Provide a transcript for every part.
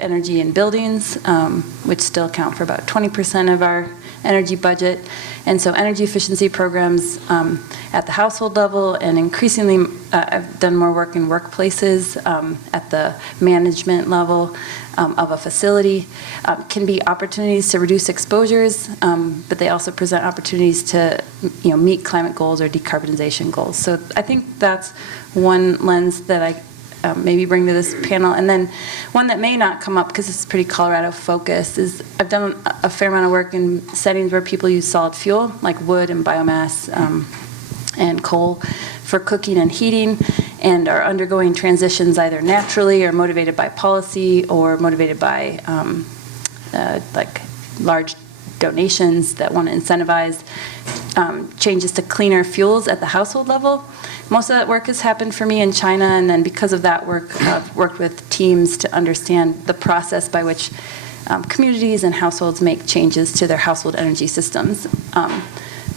energy in buildings, which still account for about 20% of our energy budget. And so energy efficiency programs at the household level, and increasingly I've done more work in workplaces at the management level of a facility, can be opportunities to reduce exposures, but they also present opportunities to meet climate goals or decarbonization goals. So I think that's one lens that I maybe bring to this panel. And then one that may not come up because it's pretty Colorado focused is I've done a fair amount of work in settings where people use solid fuel like wood and biomass and coal for cooking and heating, and are undergoing transitions either naturally or motivated by policy or motivated by like large donations that want to incentivize changes to cleaner fuels at the household level. Most of that work has happened for me in China, and then because of that work, I've worked with teams to understand the process by which communities and households make changes to their household energy systems.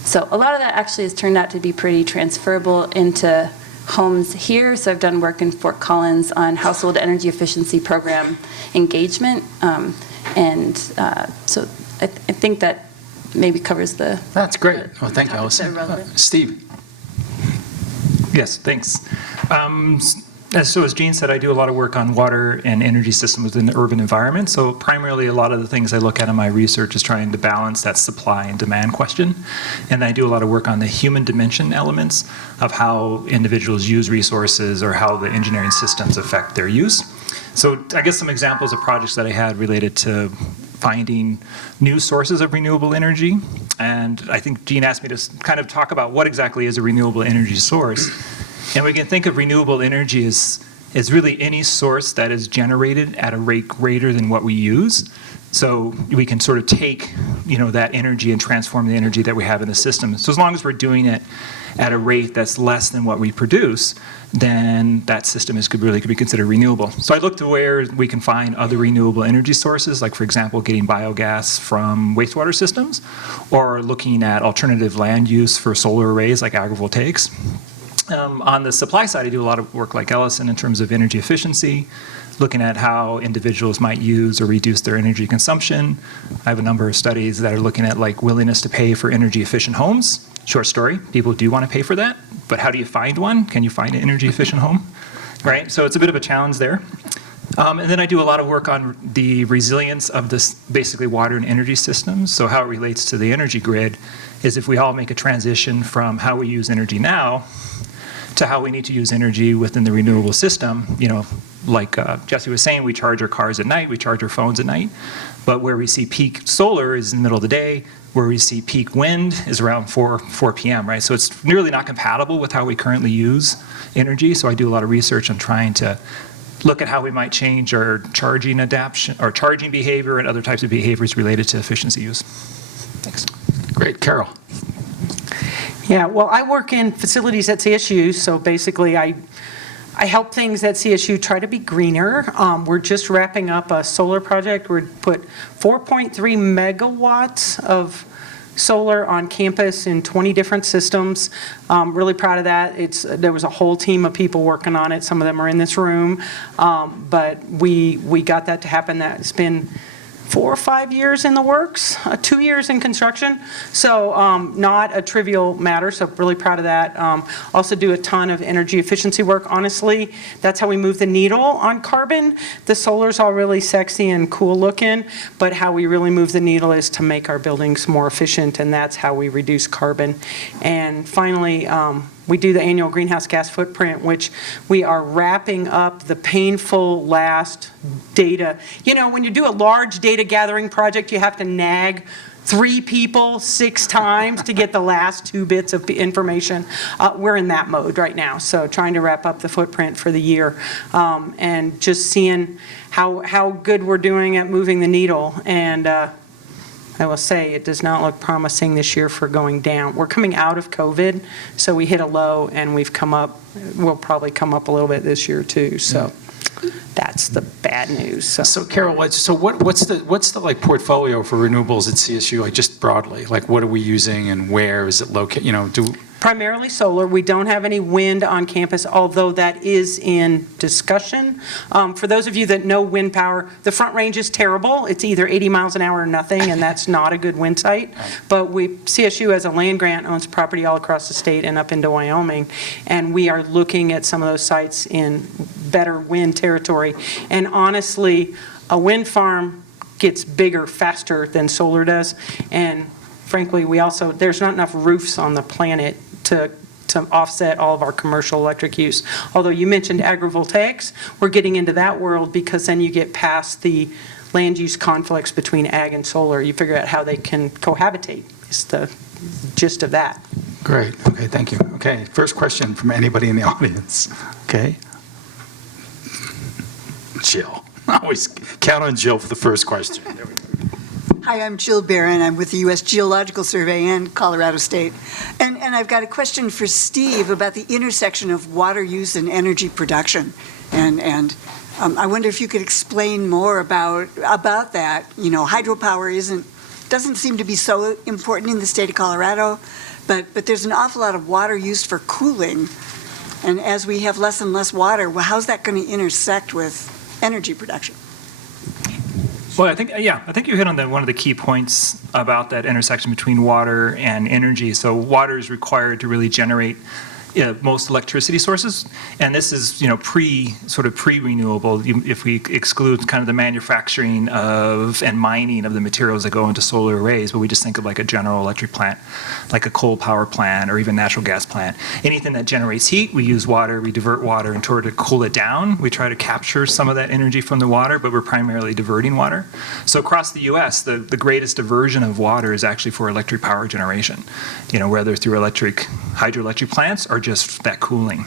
So a lot of that actually has turned out to be pretty transferable into homes here. So I've done work in Fort Collins on household energy efficiency program engagement. So I think that maybe covers the... That's great. Well, thank you, Ellison. Steve. Yes, thanks. So as Jean said, I do a lot of work on water and energy systems within the urban environment. So primarily a lot of the things I look at in my research is trying to balance that supply and demand question. And I do a lot of work on the human dimension elements of how individuals use resources or how the engineering systems affect their use. So I guess some examples of projects that I had related to finding new sources of renewable energy. And I think Jean asked me to kind of talk about what exactly is a renewable energy source. And we can think of renewable energy as really any source that is generated at a rate greater than what we use. So we can sort of take, that energy and transform the energy that we have in the system. So as long as we're doing it at a rate that's less than what we produce, then that system could be considered renewable. So I looked to where we can find other renewable energy sources, like for example, getting biogas from wastewater systems, or looking at alternative land use for solar arrays like agrivoltaics. On the supply side, I do a lot of work like Ellison in terms of energy efficiency, looking at how individuals might use or reduce their energy consumption. I have a number of studies that are looking at like willingness to pay for energy efficient homes. Short story, people do want to pay for that, but how do you find one? Can you find an energy efficient home? Right, so it's a bit of a challenge there. And then I do a lot of work on the resilience of this basically water and energy systems. So how it relates to the energy grid is if we all make a transition from how we use energy now to how we need to use energy within the renewable system. Like Jesse was saying, we charge our cars at night, we charge our phones at night, but where we see peak solar is in the middle of the day, where we see peak wind is around 4 p.m., right? So it's nearly not compatible with how we currently use energy. So I do a lot of research on trying to look at how we might change our charging adaptation, or charging behavior and other types of behaviors related to efficiency use. Thanks. Great. Carol. Yeah, well, I work in facilities at CSU, so basically I help things at CSU try to be greener. We're just wrapping up a solar project. We put 4.3 megawatts of solar on campus in 20 different systems. Really proud of that. There was a whole team of people working on it. Some of them are in this room, but we got that to happen. That's been 4 or 5 years in the works, 2 years in construction. So not a trivial matter, so really proud of that. Also do a ton of energy efficiency work. Honestly, that's how we move the needle on carbon. The solar's all really sexy and cool looking, but how we really move the needle is to make our buildings more efficient, and that's how we reduce carbon. And finally, we do the annual greenhouse gas footprint, which we are wrapping up the painful last data. When you do a large data gathering project, you have to nag 3 people 6 times to get the last 2 bits of information. We're in that mode right now, so trying to wrap up the footprint for the year, and just seeing how good we're doing at moving the needle. And I will say it does not look promising this year for going down. We're coming out of COVID, so we hit a low and we've come up. We'll probably come up a little bit this year too. So that's the bad news. So Carol, what's the like portfolio for renewables at CSU? Like just broadly, like what are we using and where is it located? Primarily solar. We don't have any wind on campus, although that is in discussion. For those of you that know wind power, the Front Range is terrible. It's either 80 miles an hour or nothing, and that's not a good wind site. But CSU, as a land grant, owns property all across the state and up into Wyoming, and we are looking at some of those sites in better wind territory. And honestly, a wind farm gets bigger faster than solar does, and frankly, there's not enough roofs on the planet to offset all of our commercial electric use. Although you mentioned agrivoltaics, we're getting into that world because then you get past the land use conflicts between ag and solar. You figure out how they can cohabitate, is the gist of that. Great. Okay, thank you. Okay, first question from anybody in the audience. Okay. Jill. Always count on Jill for the first question. There we go. Hi, I'm Jill Barron. I'm with the U.S. Geological Survey and Colorado State. And I've got a question for Steve about the intersection of water use and energy production. And I wonder if you could explain more about that. You know, hydropower doesn't seem to be so important in the state of Colorado, but there's an awful lot of water used for cooling. And as we have less and less water, well, how's that going to intersect with energy production? Well, I think you hit on one of the key points about that intersection between water and energy. So water is required to really generate most electricity sources, and this is pre-renewable. If we exclude kind of the manufacturing of and mining of the materials that go into solar arrays, but we just think of like a general electric plant, like a coal power plant or even natural gas plant. Anything that generates heat, we use water, we divert water in order to cool it down. We try to capture some of that energy from the water, but we're primarily diverting water. So across the U.S., the greatest diversion of water is actually for electric power generation. Whether through hydroelectric plants or just that cooling.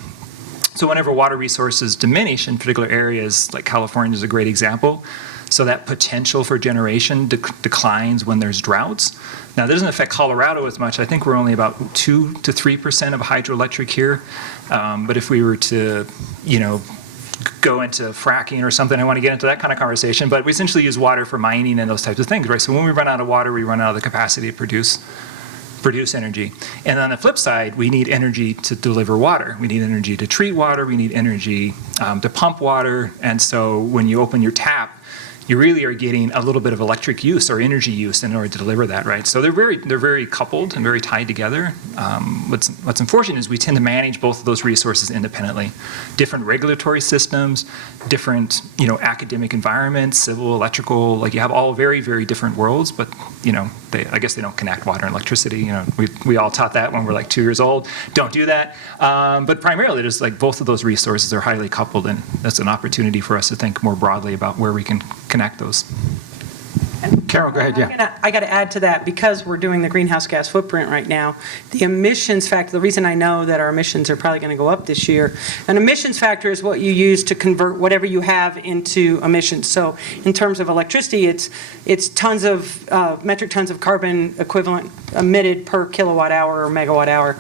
So whenever water resources diminish in particular areas, like California is a great example, so that potential for generation declines when there's droughts. Now, that doesn't affect Colorado as much. I think we're only about 2 to 3% of hydroelectric here. But if we were to, go into fracking or something, I want to get into that kind of conversation, but we essentially use water for mining and those types of things, right? So when we run out of water, we run out of the capacity to produce energy. And on the flip side, we need energy to deliver water. We need energy to treat water. We need energy to pump water. And so when you open your tap, you really are getting a little bit of electric use or energy use in order to deliver that, right? So they're very coupled and very tied together. What's unfortunate is we tend to manage both of those resources independently. Different regulatory systems, different academic environments, civil, electrical, like you have all very, very different worlds, but I guess they don't connect, water and electricity. We all taught that when we're like 2 years old. Don't do that. But primarily, just like both of those resources are highly coupled, and that's an opportunity for us to think more broadly about where we can connect those. Carol, go ahead. Yeah. I got to add to that, because we're doing the greenhouse gas footprint right now. The emissions factor, the reason I know that our emissions are probably going to go up this year, an emissions factor is what you use to convert whatever you have into emissions. So in terms of electricity, it's tons of metric tons of carbon equivalent emitted per kilowatt hour or megawatt hour.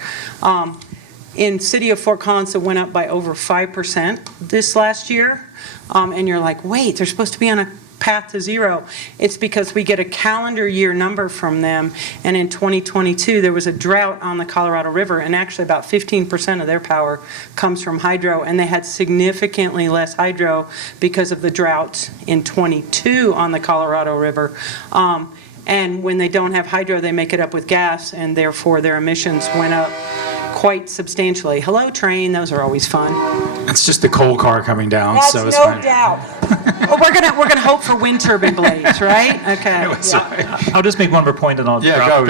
In city of Fort Collins, it went up by over 5% this last year. And you're like, wait, they're supposed to be on a path to zero. It's because we get a calendar year number from them, and in 2022 there was a drought on the Colorado River, and actually about 15% of their power comes from hydro, and they had significantly less hydro because of the drought in 22 on the Colorado River. And when they don't have hydro, they make it up with gas, and therefore their emissions went up quite substantially. Hello, train. Those are always fun. It's just the coal car coming down, That's so it's no fine. doubt. Well, we're gonna hope for wind turbine blades, right? Okay. I'll just make one more point and I'll drop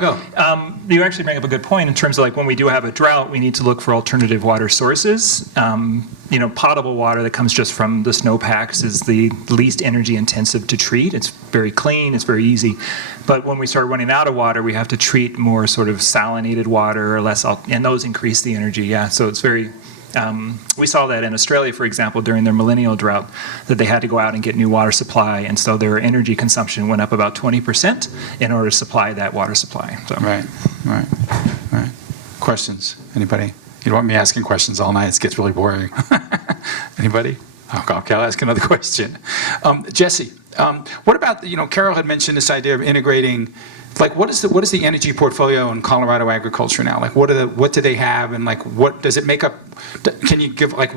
go. You actually bring up a good point in terms of like when we do have a drought, we need to look for alternative water sources. Potable water that comes just from the snowpacks is the least energy intensive to treat. It's very clean, it's very easy. But when we start running out of water, we have to treat more sort of salinated water or less, and those increase the energy. Yeah, so it's very. We saw that in Australia, for example, during their millennial drought, that they had to go out and get new water supply, and so their energy consumption went up about 20% in order to supply that water supply. So. Right. Questions? Anybody? You don't want me asking questions all night. It gets really boring. Anybody? Okay, I'll ask another question. Jesse, what about, Carol had mentioned this idea of integrating like, what is the energy portfolio in Colorado agriculture now? Like, what do they have, and like, what does it make up? Can you give, like,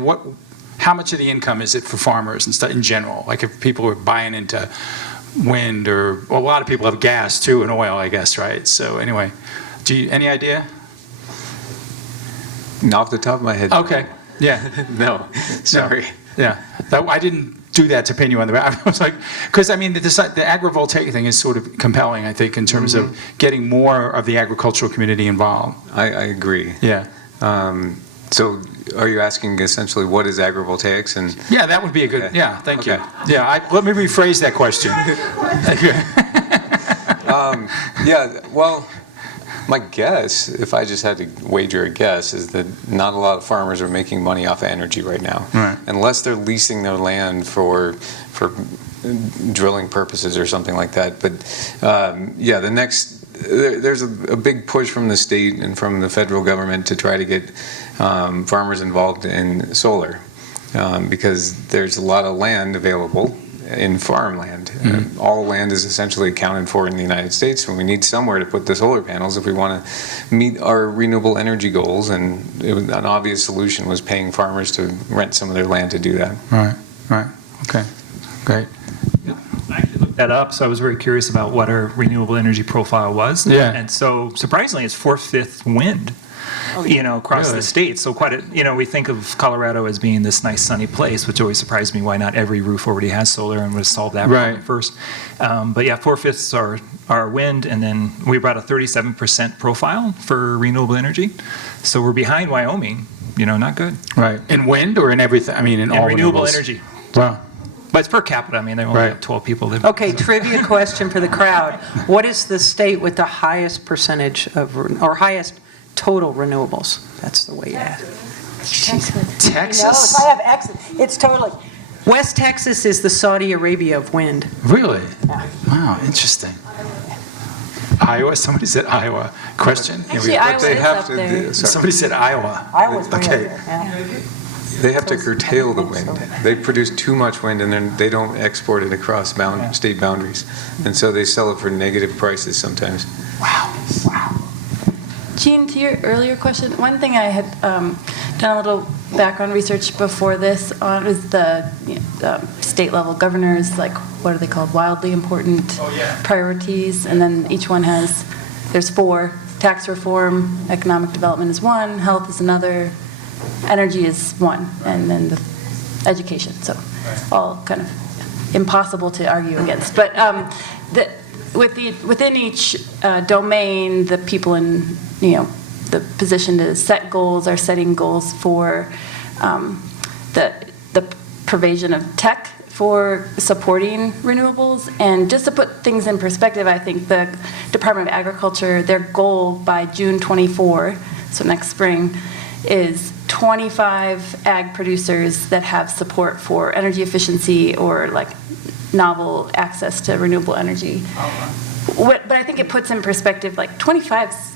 how much of the income is it for farmers and stuff in general? Like, if people are buying into wind, or well, a lot of people have gas too and oil, I guess, right? So anyway, any idea? Not off the top of my head. Okay, yeah. No, sorry. Yeah, I didn't do that to pin you on the back. I was like, because I mean, the agrivoltaic thing is sort of compelling, I think, in terms of getting more of the agricultural community involved. I agree. Yeah. So are you asking essentially what is agrivoltaics? And Yeah, that would be a good, Okay. yeah, thank you. Okay. Yeah, let me rephrase that question. yeah, well, my guess, if I just had to wager a guess, is that not a lot of farmers are making money off of energy right now. Right. Unless they're leasing their land for drilling purposes or something like that. But yeah, there's a big push from the state and from the federal government to try to get farmers involved in solar because there's a lot of land available in farmland. All land is essentially accounted for in the United States, and we need somewhere to put the solar panels if we want to meet our renewable energy goals, and an obvious solution was paying farmers to rent some of their land to do that. Right, okay, great. I actually looked that up, so I was very curious about what our renewable energy profile was. Yeah. And so surprisingly, it's 4/5 wind. Across Really? the state. So we think of Colorado as being this nice sunny place, which always surprised me why not every roof already has solar and would have solved that problem Right. first. But yeah, 4/5 are wind, and then we brought a 37% profile for renewable energy. So we're behind Wyoming, not good. Right, in wind or in everything? I mean, in all renewable renewables? energy. Wow. But it's per capita. I mean, they only Right. have 12 people living. Okay, trivia question for the crowd. What is the state with the highest percentage of, or highest total renewables? That's the way you ask. Texas? I have accent. It's totally. West Texas is the Saudi Arabia of wind. Really? Yeah. Wow, interesting. Iowa, somebody said Iowa. Question? Actually, Yeah, Iowa they is have up to there. do- sorry. somebody said Iowa. Iowa's way up Okay. there, yeah. They have to curtail the wind. They produce too much wind, and then they don't export it across state boundaries. And so they sell it for negative prices sometimes. Jean, to your earlier question, one thing I had done a little background research before this on is the state level governors, like what are they called, wildly important priorities, and then each one there's 4, tax reform, economic development is 1, health is another, energy is 1, and then the education, so all kind of impossible to argue against. But within each domain, the people in the position to set goals are setting goals for the provision of tech for supporting renewables. And just to put things in perspective, I think the Department of Agriculture, their goal by June 24, so next spring, is 25 ag producers that have support for energy efficiency or like novel access to renewable energy. But I think it puts in perspective, like 25's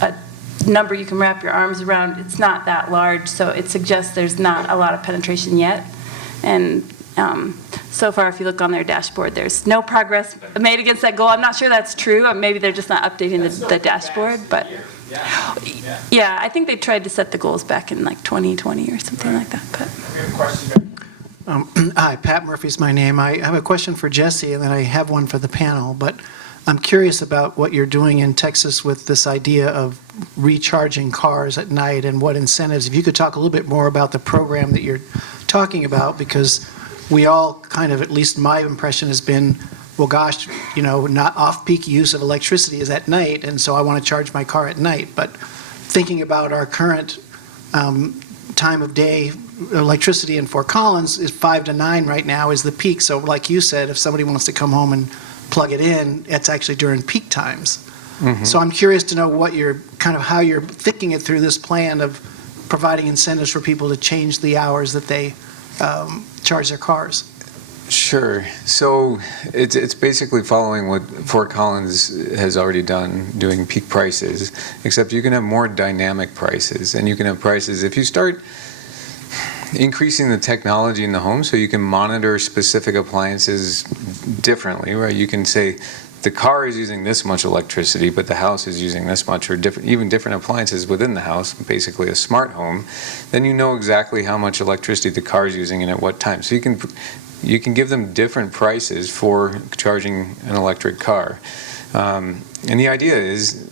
a number you can wrap your arms around. It's not that large, so it suggests there's not a lot of penetration yet. And so far, if you look on their dashboard, there's no progress made against that goal. I'm not sure that's true, or maybe they're just not updating the dashboard, but yeah, I think they tried to set the goals back in like 2020 or something like that. But We have a question. Hi, Pat Murphy's my name. I have a question for Jesse, and then I have one for the panel. But I'm curious about what you're doing in Texas with this idea of recharging cars at night and what incentives. If you could talk a little bit more about the program that you're talking about, because we all kind of, at least my impression has been, well, gosh, not off-peak use of electricity is at night, and so I want to charge my car at night. But thinking about our current time of day, electricity in Fort Collins is 5 to 9 right now is the peak. So like you said, if somebody wants to come home and plug it in, it's actually during peak times. Mm-hmm. So I'm curious to know what how you're thinking it through this plan of providing incentives for people to change the hours that they charge their cars. Sure. So it's basically following what Fort Collins has already done, doing peak prices, except you can have more dynamic prices, and you can have prices if you start increasing the technology in the home so you can monitor specific appliances differently, right? You can say the car is using this much electricity, but the house is using this much, or even different appliances within the house, basically a smart home, then you know exactly how much electricity the car is using and at what time. So you can give them different prices for charging an electric car. And the idea is,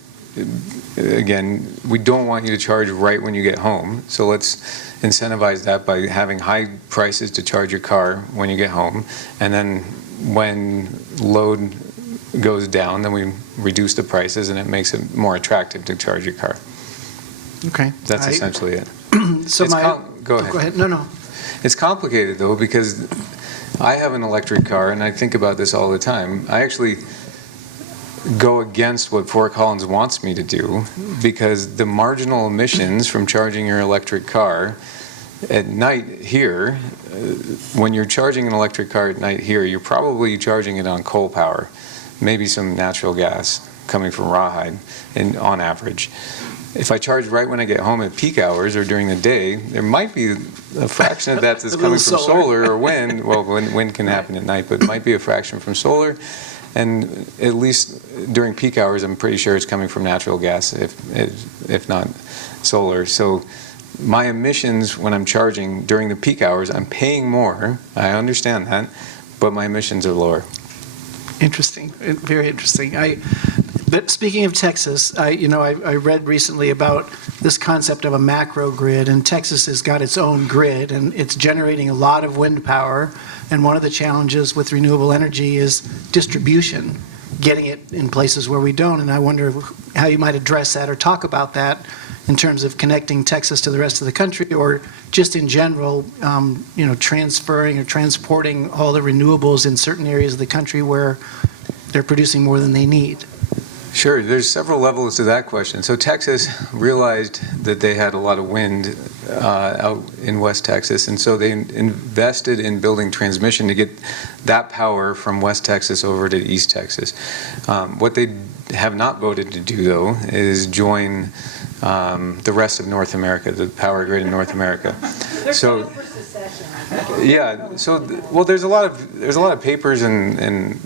again, we don't want you to charge right when you get home, so let's incentivize that by having high prices to charge your car when you get home, and then when load goes down, then we reduce the prices and it makes it more attractive to charge your car. Okay. That's essentially it. So Go ahead. Go ahead. No. It's complicated though, because I have an electric car and I think about this all the time. I actually go against what Fort Collins wants me to do, because the marginal emissions from charging your electric car at night here, when you're charging an electric car at night here, you're probably charging it on coal power, maybe some natural gas coming from Rawhide, on average. If I charge right when I get home at peak hours or during the day, there might be a fraction of that that's coming from solar or wind. Well, wind can happen at night, but it might be a fraction from solar. And at least during peak hours, I'm pretty sure it's coming from natural gas, if not solar. So my emissions when I'm charging during the peak hours, I'm paying more. I understand that, but my emissions are lower. Interesting, very interesting. But speaking of Texas, I read recently about this concept of a macro grid, and Texas has got its own grid, and it's generating a lot of wind power. And one of the challenges with renewable energy is distribution, getting it in places where we don't. And I wonder how you might address that or talk about that in terms of connecting Texas to the rest of the country, or just in general, transferring or transporting all the renewables in certain areas of the country where they're producing more than they need. Sure, there's several levels to that question. So Texas realized that they had a lot of wind out in West Texas, and so they invested in building transmission to get that power from West Texas over to East Texas. What they have not voted to do, though, is join the rest of North America, the power grid in North America. So, yeah. So, well, there's a lot of papers and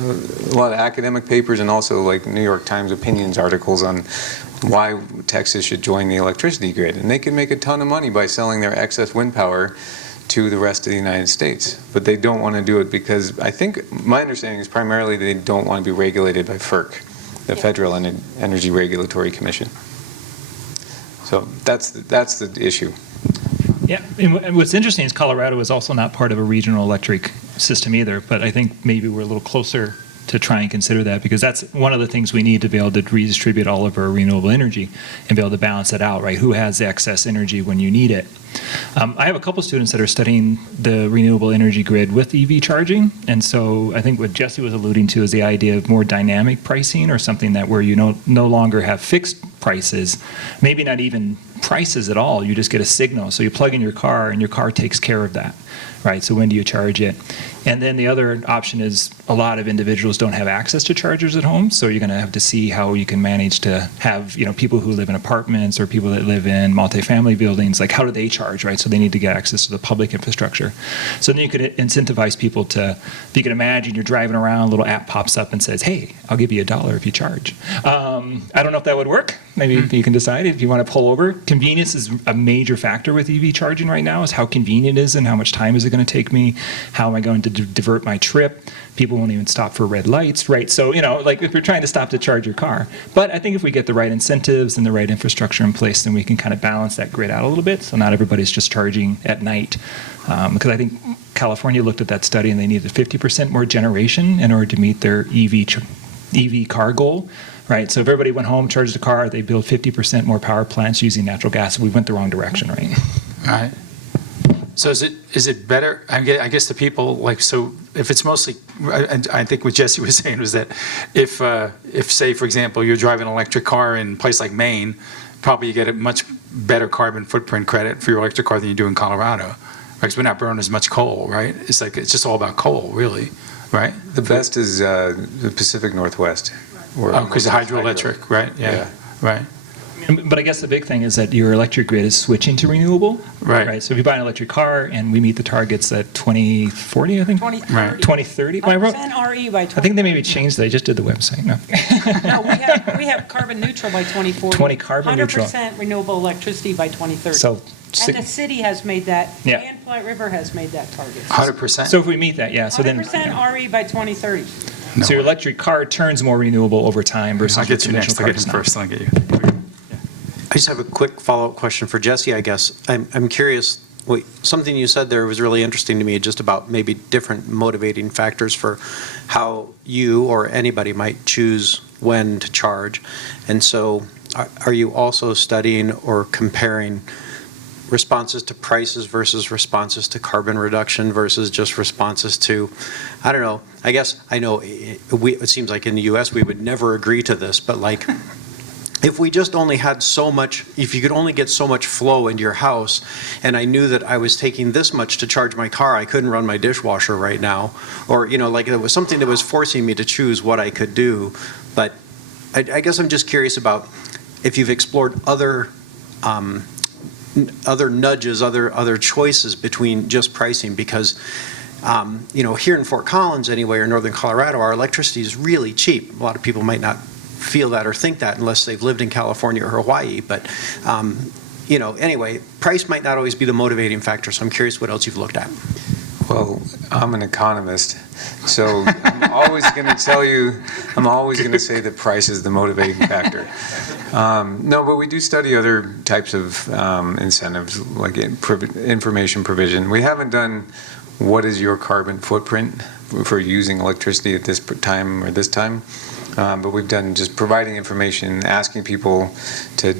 a lot of academic papers, and also like New York Times opinions articles on why Texas should join the electricity grid. And they can make a ton of money by selling their excess wind power to the rest of the United States. But they don't want to do it because, I think, my understanding is primarily they don't want to be regulated by FERC, the Federal Energy Regulatory Commission. So that's the issue. Yeah, and what's interesting is Colorado is also not part of a regional electric system either, but I think maybe we're a little closer to try and consider that, because that's one of the things we need to be able to redistribute all of our renewable energy and be able to balance it out, right? Who has the excess energy when you need it? I have a couple students that are studying the renewable energy grid with EV charging, and so I think what Jesse was alluding to is the idea of more dynamic pricing, or something that where you no longer have fixed prices, maybe not even prices at all, you just get a signal. So you plug in your car and your car takes care of that, right? So when do you charge it? And then the other option is a lot of individuals don't have access to chargers at home, so you're going to have to see how you can manage to have, people who live in apartments or people that live in multifamily buildings, like how do they charge, right? So they need to get access to the public infrastructure. So then you could incentivize people to, if you can imagine you're driving around, a little app pops up and says, hey, I'll give you $1 if you charge. I don't know if that would work. Maybe you can decide if you want to pull over. Convenience is a major factor with EV charging right now, is how convenient it is and how much time is it going to take me? How am I going to divert my trip? People won't even stop for red lights, right? So, like if you're trying to stop to charge your car. But I think if we get the right incentives and the right infrastructure in place, then we can kind of balance that grid out a little bit, so not everybody's just charging at night. Because I think California looked at that study and they needed 50% more generation in order to meet their EV car goal. Right, so if everybody went home, charged a car, they build 50% more power plants using natural gas. We went the wrong direction, right? All right. So is it better? I guess the people, so if it's mostly, I think what Jesse was saying was that if say, for example, you're driving an electric car in a place like Maine, probably you get a much better carbon footprint credit for your electric car than you do in Colorado, right? Because we're not burning as much coal, right? It's just all about coal, really, right? The best is the Pacific Northwest. Oh, because the hydroelectric, right? Yeah, right. But I guess the big thing is that your electric grid is switching to renewable. Right. So if you buy an electric car and we meet the targets at 2040, I think? 2030. 2030? When I wrote- 100% RE by 2030. I think they maybe changed that. I just did the website. No. No, we have carbon neutral by 2040. 20 carbon neutral. 100% renewable electricity by 2030. So, And the city has made that, Yeah. and Polite River has made that target. 100%. so if we meet that, yeah. So then, 100% RE by 2030. so your electric car turns more renewable over time versus I'll get you conventional next. I'll get cars him now. first, then I'll get you. I just have a quick follow-up question for Jesse, I guess. I'm curious, something you said there was really interesting to me, just about maybe different motivating factors for how you or anybody might choose when to charge. And so are you also studying or comparing responses to prices versus responses to carbon reduction versus just responses to, I don't know, I guess I know it seems like in the US we would never agree to this, but like, if we just only had so much, if you could only get so much flow into your house, and I knew that I was taking this much to charge my car, I couldn't run my dishwasher right now, or, you know, like it was something that was forcing me to choose what I could do. But I guess I'm just curious about if you've explored other nudges, other choices between just pricing, because you know, here in Fort Collins anyway, or Northern Colorado, our electricity is really cheap. A lot of people might not feel that or think that unless they've lived in California or Hawaii, but you know, anyway, price might not always be the motivating factor, so I'm curious what else you've looked at. Well, I'm an economist, so I'm always going to tell you, I'm always going to say that price is the motivating factor. No, but we do study other types of incentives, like information provision. We haven't done what is your carbon footprint for using electricity at this time or this time. But we've done just providing information, asking people to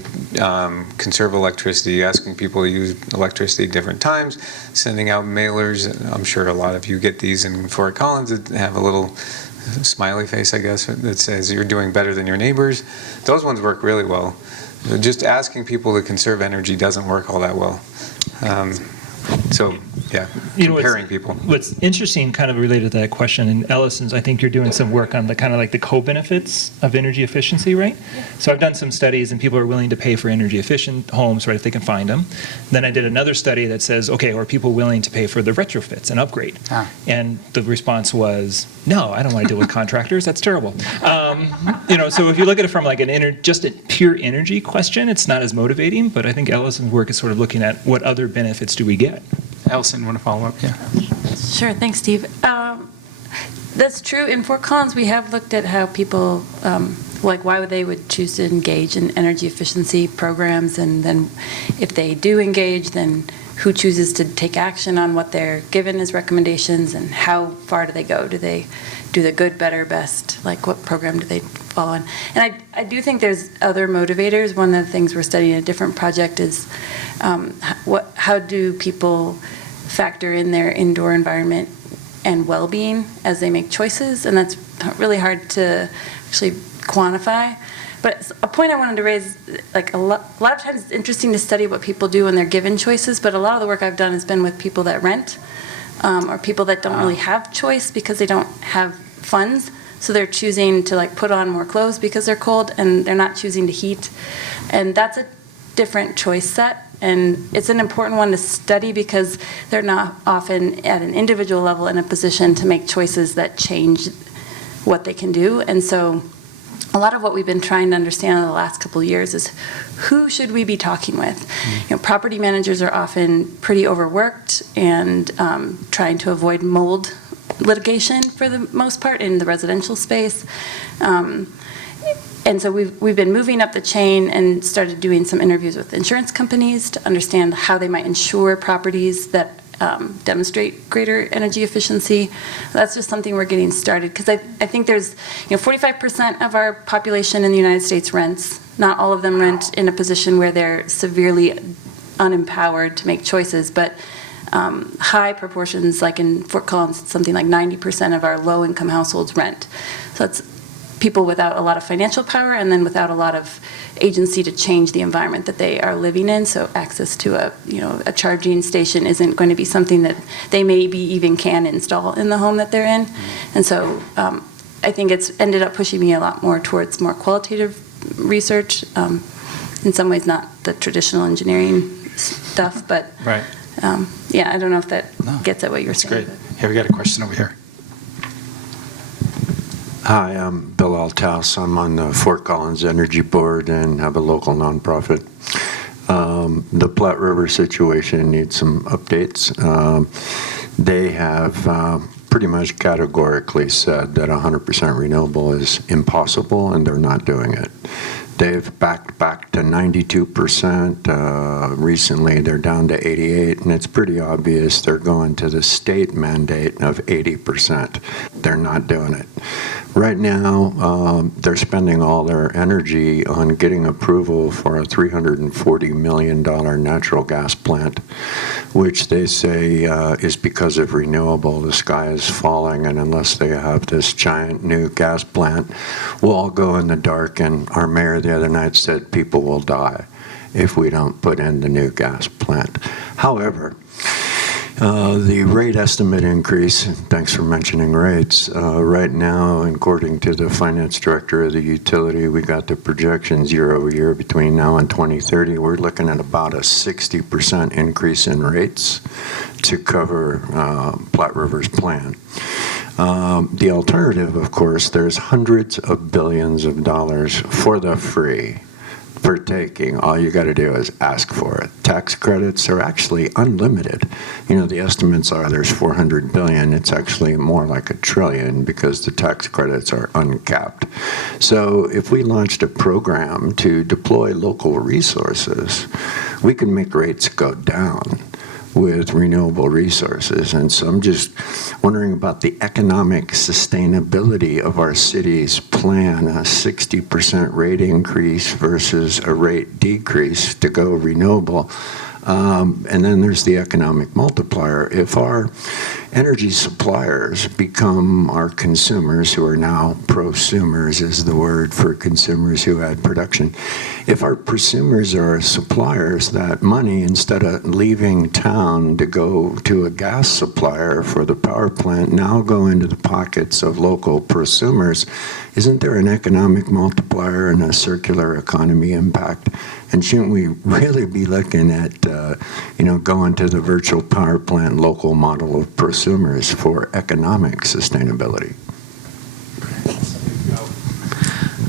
conserve electricity, asking people to use electricity at different times, sending out mailers. I'm sure a lot of you get these in Fort Collins that have a little smiley face, I guess, that says you're doing better than your neighbors. Those ones work really well. Just asking people to conserve energy doesn't work all that well. So, yeah, You know, comparing people. What's interesting, kind of related to that question, in Ellison's, I think you're doing some work on the kind of like the co-benefits of energy efficiency, right? So I've done some studies, and people are willing to pay for energy efficient homes, right, if they can find them. Then I did another study that says, okay, are people willing to pay for the retrofits and upgrade? And the response was, no, I don't want to deal with contractors. That's terrible. You know, so if you look at it from like just a pure energy question, it's not as motivating. But I think Ellison's work is sort of looking at what other benefits do we get. Ellison, want to follow up? Yeah. Sure, thanks, Steve. That's true. In Fort Collins, we have looked at how people, like why they would choose to engage in energy efficiency programs, and then if they do engage, then who chooses to take action on what they're given as recommendations, and how far do they go? Do they do the good, better, best? Like what program do they follow in? And I do think there's other motivators. One of the things we're studying in a different project is how do people factor in their indoor environment and well-being as they make choices, and that's really hard to actually quantify. But a point I wanted to raise, like a lot of times it's interesting to study what people do when they're given choices, but a lot of the work I've done has been with people that rent, or people that don't really have choice because they don't have funds, so they're choosing to like put on more clothes because they're cold, and they're not choosing to heat. And that's a different choice set, and it's an important one to study because they're not often at an individual level in a position to make choices that change what they can do. And so a lot of what we've been trying to understand in the last couple of years is who should we be talking with? You know, property managers are often pretty overworked and trying to avoid mold litigation for the most part in the residential space. And so we've been moving up the chain and started doing some interviews with insurance companies to understand how they might insure properties that demonstrate greater energy efficiency. That's just something we're getting started, because I think there's 45% of our population in the United States rents. Not all of them rent in a position where they're severely unempowered to make choices, but high proportions, like in Fort Collins, something like 90% of our low-income households rent. So it's people without a lot of financial power, and then without a lot of agency to change the environment that they are living in. So access to a charging station isn't going to be something that they maybe even can install in the home that they're in. And so I think it's ended up pushing me a lot more towards more qualitative research. in some ways not the traditional engineering stuff, but Right. yeah, I don't know if that No, gets at what you're That's saying. great. Yeah, we got a question over here. Hi, I'm Bill Althouse. I'm on the Fort Collins Energy Board and have a local nonprofit. The Platte River situation needs some updates. They have pretty much categorically said that 100% renewable is impossible, and they're not doing it. They've backed back to 92%. Recently, they're down to 88%, and it's pretty obvious they're going to the state mandate of 80%. They're not doing it. Right now, they're spending all their energy on getting approval for a $340 million natural gas plant, which they say is because of renewable. The sky is falling, and unless they have this giant new gas plant, we'll all go in the dark, and our mayor the other night said people will die if we don't put in the new gas plant. However, the rate estimate increase, thanks for mentioning rates, right now, according to the finance director of the utility, we got the projections year over year between now and 2030. We're looking at about a 60% increase in rates to cover Platte River's plan. The alternative, of course, there's hundreds of billions of dollars for the free for taking. All you got to do is ask for it. Tax credits are actually unlimited. You know, the estimates are there's 400 billion. It's actually more like $1 trillion because the tax credits are uncapped. So if we launched a program to deploy local resources, we can make rates go down with renewable resources. And so I'm just wondering about the economic sustainability of our city's plan, a 60% rate increase versus a rate decrease to go renewable. And then there's the economic multiplier. If our energy suppliers become our consumers, who are now prosumers is the word for consumers who add production, if our prosumers are our suppliers, that money, instead of leaving town to go to a gas supplier for the power plant, now go into the pockets of local prosumers, isn't there an economic multiplier and a circular economy impact? And shouldn't we really be looking at, going to the virtual power plant local model of prosumers for economic sustainability?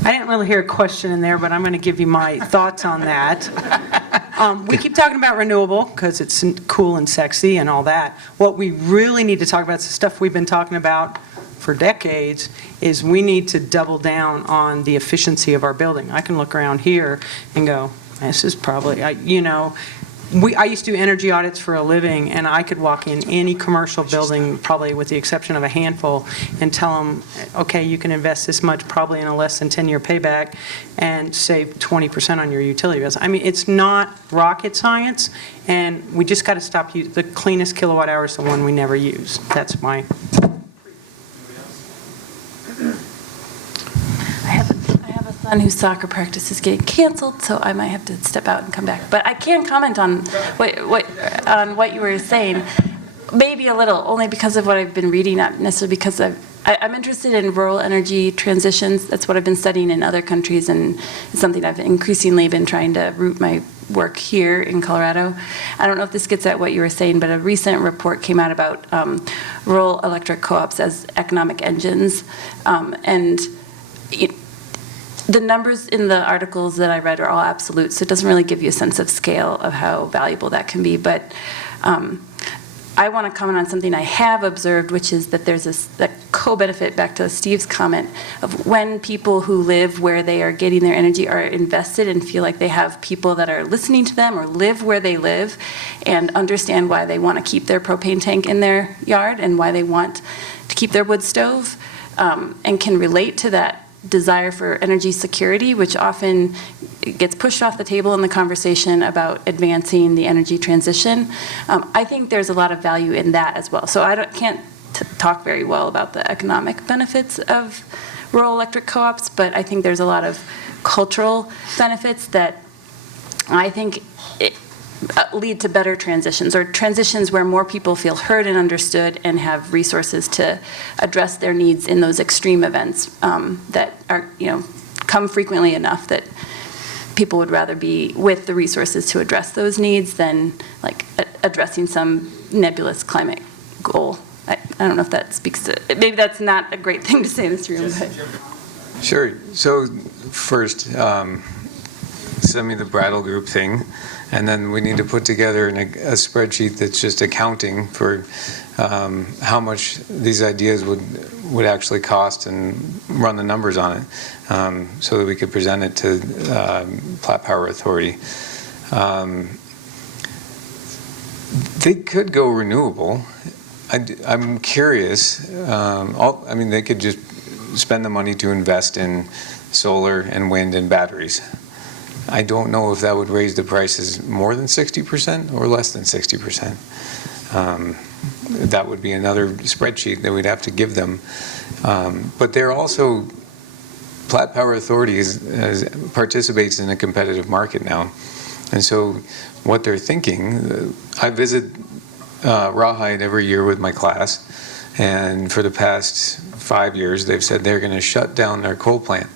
I didn't really hear a question in there, but I'm going to give you my thoughts on that. We keep talking about renewable because it's cool and sexy and all that. What we really need to talk about is the stuff we've been talking about for decades, is we need to double down on the efficiency of our building. I can look around here and go, this is probably, I used to do energy audits for a living, and I could walk in any commercial building, probably with the exception of a handful, and tell them, okay, you can invest this much probably in a less than 10-year payback and save 20% on your utility bills. I mean, it's not rocket science, and we just got to stop using the cleanest kilowatt hour is the one we never use. That's my... I have a son whose soccer practice is getting canceled, so I might have to step out and come back. But I can comment on what you were saying, maybe a little, only because of what I've been reading, not necessarily because I'm interested in rural energy transitions. That's what I've been studying in other countries, and it's something I've increasingly been trying to root my work here in Colorado. I don't know if this gets at what you were saying, but a recent report came out about rural electric co-ops as economic engines, and the numbers in the articles that I read are all absolute, so it doesn't really give you a sense of scale of how valuable that can be. But I want to comment on something I have observed, which is that there's a co-benefit, back to Steve's comment, of when people who live where they are getting their energy are invested and feel like they have people that are listening to them or live where they live and understand why they want to keep their propane tank in their yard and why they want to keep their wood stove, and can relate to that desire for energy security, which often gets pushed off the table in the conversation about advancing the energy transition. I think there's a lot of value in that as well. So I can't talk very well about the economic benefits of rural electric co-ops, but I think there's a lot of cultural benefits that I think lead to better transitions, or transitions where more people feel heard and understood and have resources to address their needs in those extreme events that are, come frequently enough that people would rather be with the resources to address those needs than like addressing some nebulous climate goal. I don't know if that speaks to, maybe that's not a great thing to say in this room, but. Sure. So first, send me the Brattle Group thing, and then we need to put together a spreadsheet that's just accounting for how much these ideas would actually cost and run the numbers on it, so that we could present it to Platte Power Authority. They could go renewable. I'm curious. I mean, they could just spend the money to invest in solar and wind and batteries. I don't know if that would raise the prices more than 60% or less than 60%. That would be another spreadsheet that we'd have to give them. But they're also, Platte Power Authority participates in a competitive market now. And so what they're thinking, I visit Rawhide every year with my class, and for the past 5 years they've said they're going to shut down their coal plant.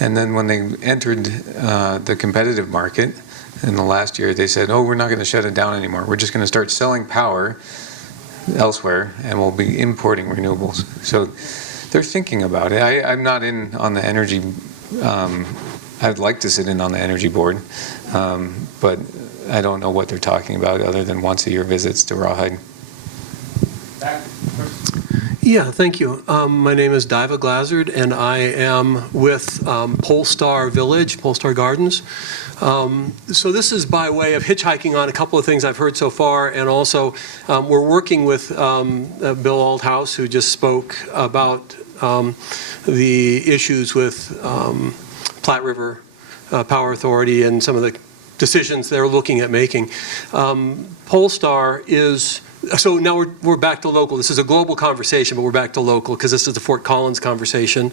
And then when they entered the competitive market in the last year, they said, oh, we're not going to shut it down anymore. We're just going to start selling power elsewhere, and we'll be importing renewables. So they're thinking about it. I'm not in on the energy, I'd like to sit in on the energy board, but I don't know what they're talking about other than once a year visits to Rawhide. Yeah, thank you. My name is Diva Glazard, and I am with Polestar Village, Polestar Gardens. So this is by way of hitchhiking on a couple of things I've heard so far, and also we're working with Bill Althouse, who just spoke about the issues with Platte River Power Authority and some of the decisions they're looking at making. Polestar is, so now we're back to local. This is a global conversation, but we're back to local because this is the Fort Collins conversation.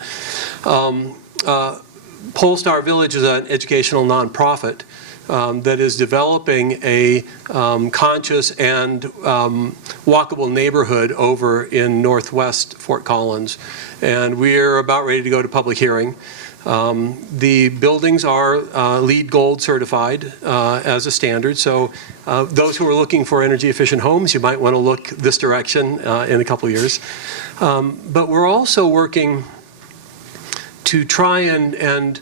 Polestar Village is an educational nonprofit that is developing a conscious and walkable neighborhood over in northwest Fort Collins. And we're about ready to go to public hearing. The buildings are LEED Gold certified as a standard, so those who are looking for energy efficient homes, you might want to look this direction in a couple of years. But we're also working to try and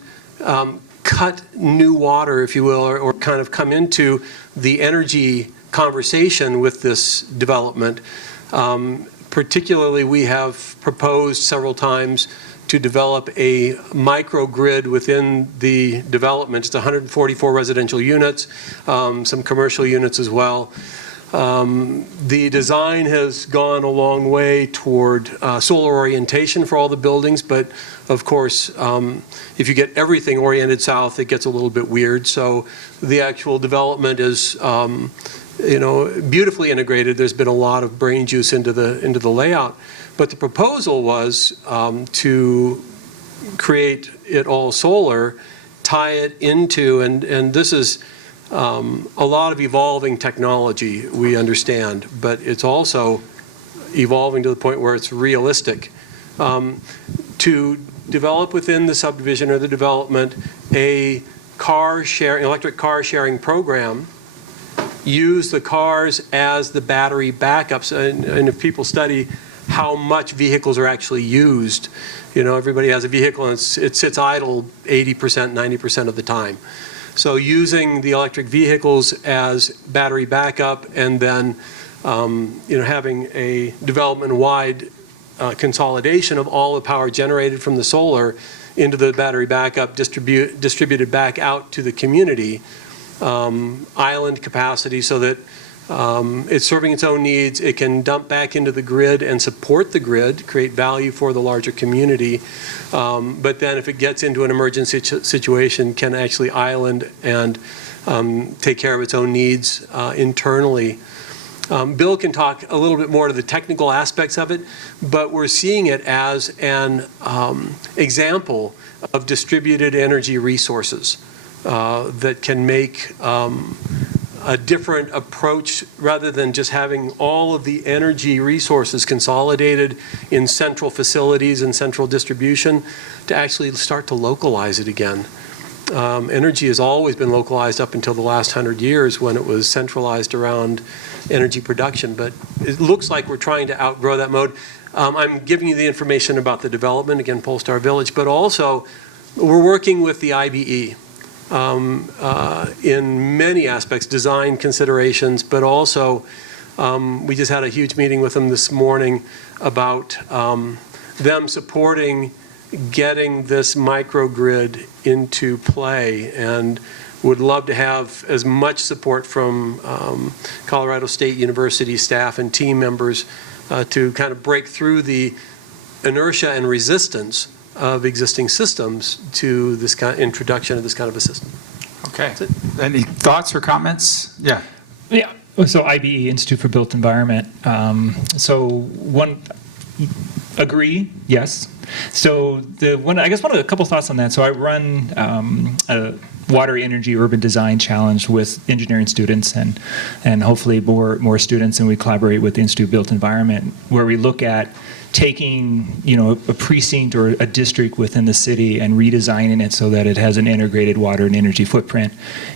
cut new water, if you will, or kind of come into the energy conversation with this development. Particularly, we have proposed several times to develop a microgrid within the development. It's 144 residential units, some commercial units as well. The design has gone a long way toward solar orientation for all the buildings, but of course, if you get everything oriented south, it gets a little bit weird. So the actual development is beautifully integrated. There's been a lot of brain juice into the layout. But the proposal was to create it all solar, tie it into, and this is a lot of evolving technology, we understand, but it's also evolving to the point where it's realistic. To develop within the subdivision or the development a electric car sharing program, use the cars as the battery backups, and if people study how much vehicles are actually used. Everybody has a vehicle and it sits idle 80%, 90% of the time. So using the electric vehicles as battery backup, and then having a development-wide consolidation of all the power generated from the solar into the battery backup, distributed back out to the community, island capacity, so that it's serving its own needs. It can dump back into the grid and support the grid, create value for the larger community. But then if it gets into an emergency situation, can actually island and take care of its own needs internally. Bill can talk a little bit more to the technical aspects of it, but we're seeing it as an example of distributed energy resources that can make a different approach, rather than just having all of the energy resources consolidated in central facilities and central distribution, to actually start to localize it again. Energy has always been localized up until the last 100 years when it was centralized around energy production. But it looks like we're trying to outgrow that mode. I'm giving you the information about the development, again, Polestar Village, but also we're working with the IBE in many aspects, design considerations, but also we just had a huge meeting with them this morning about them supporting getting this microgrid into play, and would love to have as much support from Colorado State University staff and team members to kind of break through the inertia and resistance of existing systems to this kind of introduction of this kind of a system. Okay. Any thoughts or comments? Yeah. Yeah. So IBE, Institute for Built Environment. Agree, yes. So I guess a couple thoughts on that. So I run a water, energy, urban design challenge with engineering students and hopefully more students, and we collaborate with the Institute of Built Environment, where we look at taking, a precinct or a district within the city and redesigning it so that it has an integrated water and energy footprint,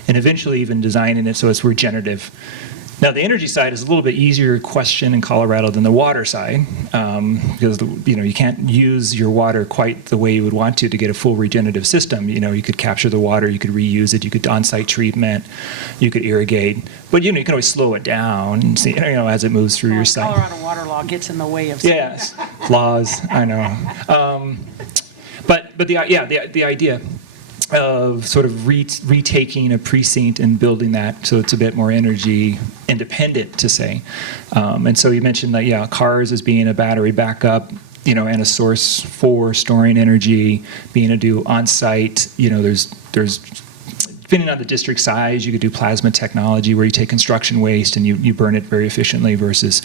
and eventually even designing it so it's regenerative. Now, the energy side is a little bit easier question in Colorado than the water side, because you can't use your water quite the way you would want to get a full regenerative system. You could capture the water, you could reuse it, you could on-site treatment, you could irrigate, but you can always slow it down and see, as it moves through your site. Colorado water law gets in the way of. Yes, laws, I know. But the idea of sort of retaking a precinct and building that so it's a bit more energy independent, to say. And so you mentioned that, cars as being a battery backup, and a source for storing energy, being able to do on-site, there's depending on the district size, you could do plasma technology where you take construction waste and you burn it very efficiently versus,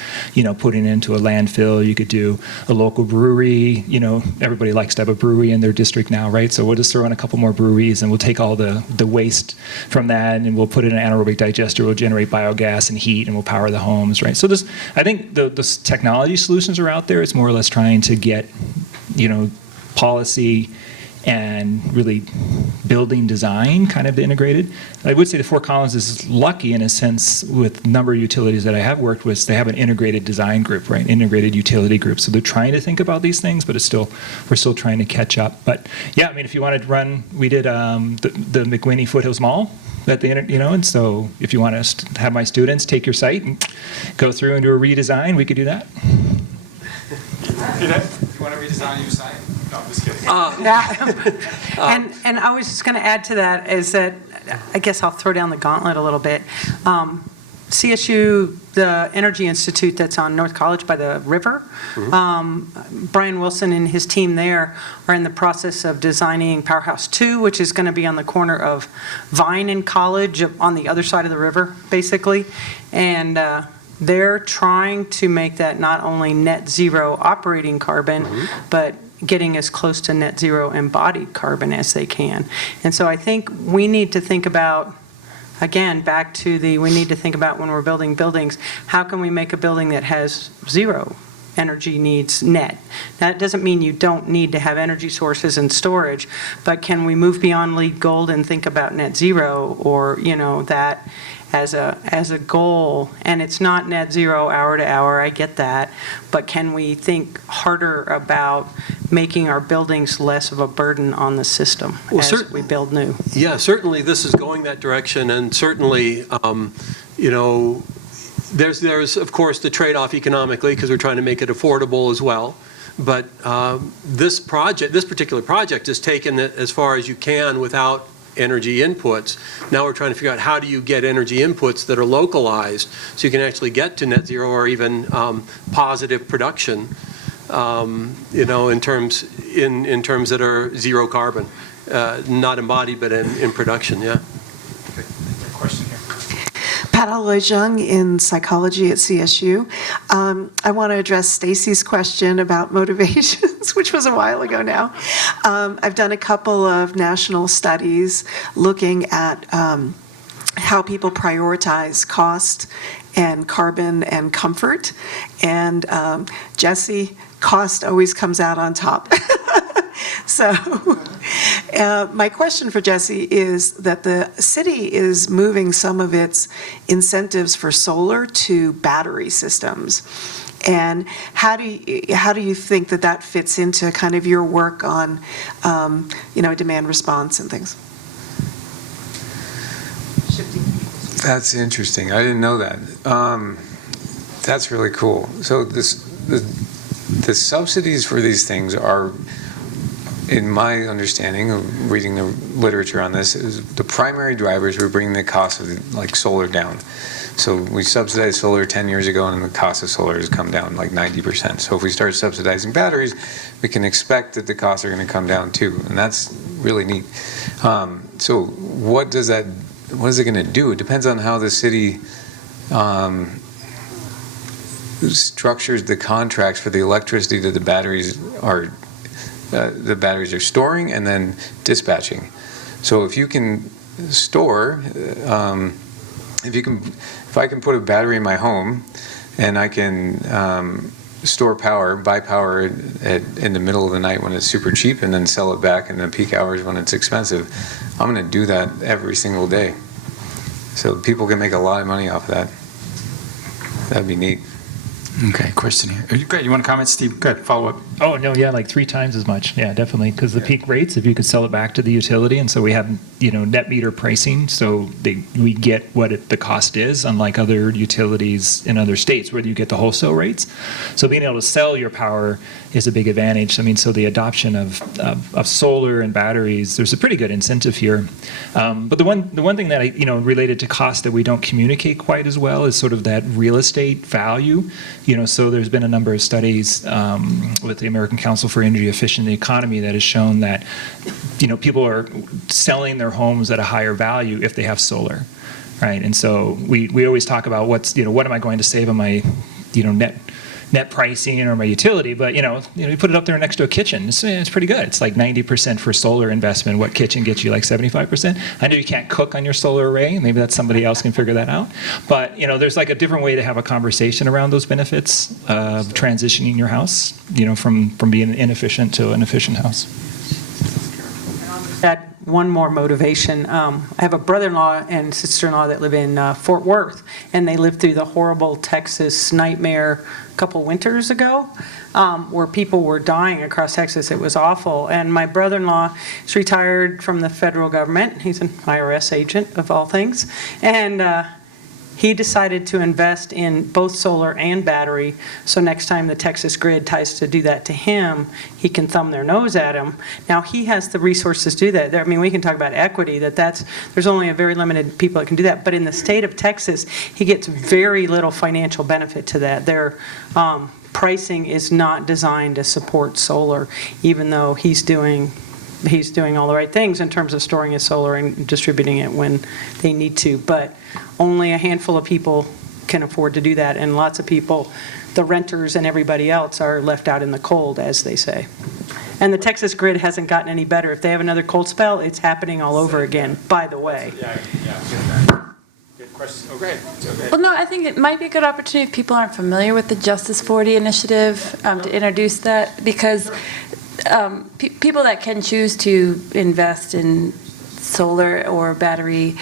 putting it into a landfill. You could do a local brewery. Everybody likes to have a brewery in their district now, right? So we'll just throw in a couple more breweries and we'll take all the waste from that and we'll put it in an anaerobic digester. We'll generate biogas and heat and we'll power the homes, right? So I think the technology solutions are out there. It's more or less trying to get, policy and really building design kind of integrated. I would say the Fort Collins is lucky in a sense with a number of utilities that I have worked with. They have an integrated design group, right? Integrated utility group. So they're trying to think about these things, but we're still trying to catch up. But yeah, if you wanted to run, we did the McWhinney Foothills Mall at the and so if you want to have my students take your site and go through and do a redesign, we could do that. You want to redesign your site? No, I'm just kidding. And I was just going to add to that is that I guess I'll throw down the gauntlet a little bit. CSU, the Energy Institute that's on North College by the river, Brian Wilson and his team there are in the process of designing Powerhouse 2, which is going to be on the corner of Vine and College on the other side of the river, basically. And they're trying to make that not only net zero operating carbon, but getting as close to net zero embodied carbon as they can. And so I think we need to think about, again, we need to think about when we're building buildings, how can we make a building that has zero energy needs net? That doesn't mean you don't need to have energy sources and storage, but can we move beyond LEED Gold and think about net zero, or that as a goal? And it's not net zero hour to hour, I get that, but can we think harder about making our buildings less of a burden on the system as we build new? Yeah, certainly this is going that direction, and certainly, there's of course the trade-off economically because we're trying to make it affordable as well. But this particular project is taken it as far as you can without energy inputs. Now we're trying to figure out how do you get energy inputs that are localized so you can actually get to net zero or even positive production, in terms that are zero carbon, not embodied but in production. Yeah. Okay. Question here. Paola Jung in psychology at CSU. I want to address Stacy's question about motivations, which was a while ago now. I've done a couple of national studies looking at how people prioritize cost and carbon and comfort. And Jesse, cost always comes out on top. So My question for Jesse is that the city is moving some of its incentives for solar to battery systems. And how do you think that that fits into kind of your work on, demand response and things? That's interesting. I didn't know that. That's really cool. So the subsidies for these things are, in my understanding of reading the literature on this, is the primary drivers for bringing the cost of like solar down. So we subsidized solar 10 years ago, and the cost of solar has come down like 90%. So if we start subsidizing batteries, we can expect that the costs are going to come down too, and that's really neat. So what is it going to do? It depends on how the city structures the contracts for the electricity that the batteries are storing and then dispatching. So if you can store, if I can put a battery in my home and I can store power, buy power in the middle of the night when it's super cheap, and then sell it back in the peak hours when it's expensive, I'm going to do that every single day. So people can make a lot of money off of that. That'd be neat. Okay, question here. Are you good? You want to comment, Steve? Good, follow up. Oh, no, yeah, like 3 times as much. Yeah, definitely. Because the peak rates, if you could sell it back to the utility, and so we have, net meter pricing, so we get what the cost is, unlike other utilities in other states where you get the wholesale rates. So being able to sell your power is a big advantage. I mean, so the adoption of solar and batteries, there's a pretty good incentive here. But the one thing that related to cost that we don't communicate quite as well is sort of that real estate value. So there's been a number of studies with the American Council for Energy Efficient Economy that has shown that, people are selling their homes at a higher value if they have solar, right? And so we always talk about what am I going to save on my, net pricing or my utility, but you put it up there next to a kitchen. It's pretty good. It's like 90% for solar investment. What kitchen gets you like 75%? I know you can't cook on your solar array. Maybe that's somebody else can figure that out. But there's like a different way to have a conversation around those benefits of transitioning your house, from being inefficient to an efficient house. Add one more motivation. I have a brother-in-law and sister-in-law that live in Fort Worth, and they lived through the horrible Texas nightmare a couple winters ago, where people were dying across Texas. It was awful. And my brother-in-law is retired from the federal government. He's an IRS agent, of all things. And he decided to invest in both solar and battery, so next time the Texas grid tries to do that to him, he can thumb their nose at him. Now, he has the resources to do that. I mean, we can talk about equity, there's only a very limited people that can do that. But in the state of Texas, he gets very little financial benefit to that. Their pricing is not designed to support solar, even though he's doing all the right things in terms of storing his solar and distributing it when they need to. But only a handful of people can afford to do that, and lots of people, the renters and everybody else, are left out in the cold, as they say. And the Texas grid hasn't gotten any better. If they have another cold spell, it's happening all over again, by the way. Good question. Oh, go ahead. Well, no, I think it might be a good opportunity if people aren't familiar with the Justice 40 initiative to introduce that, because people that can choose to invest in solar or battery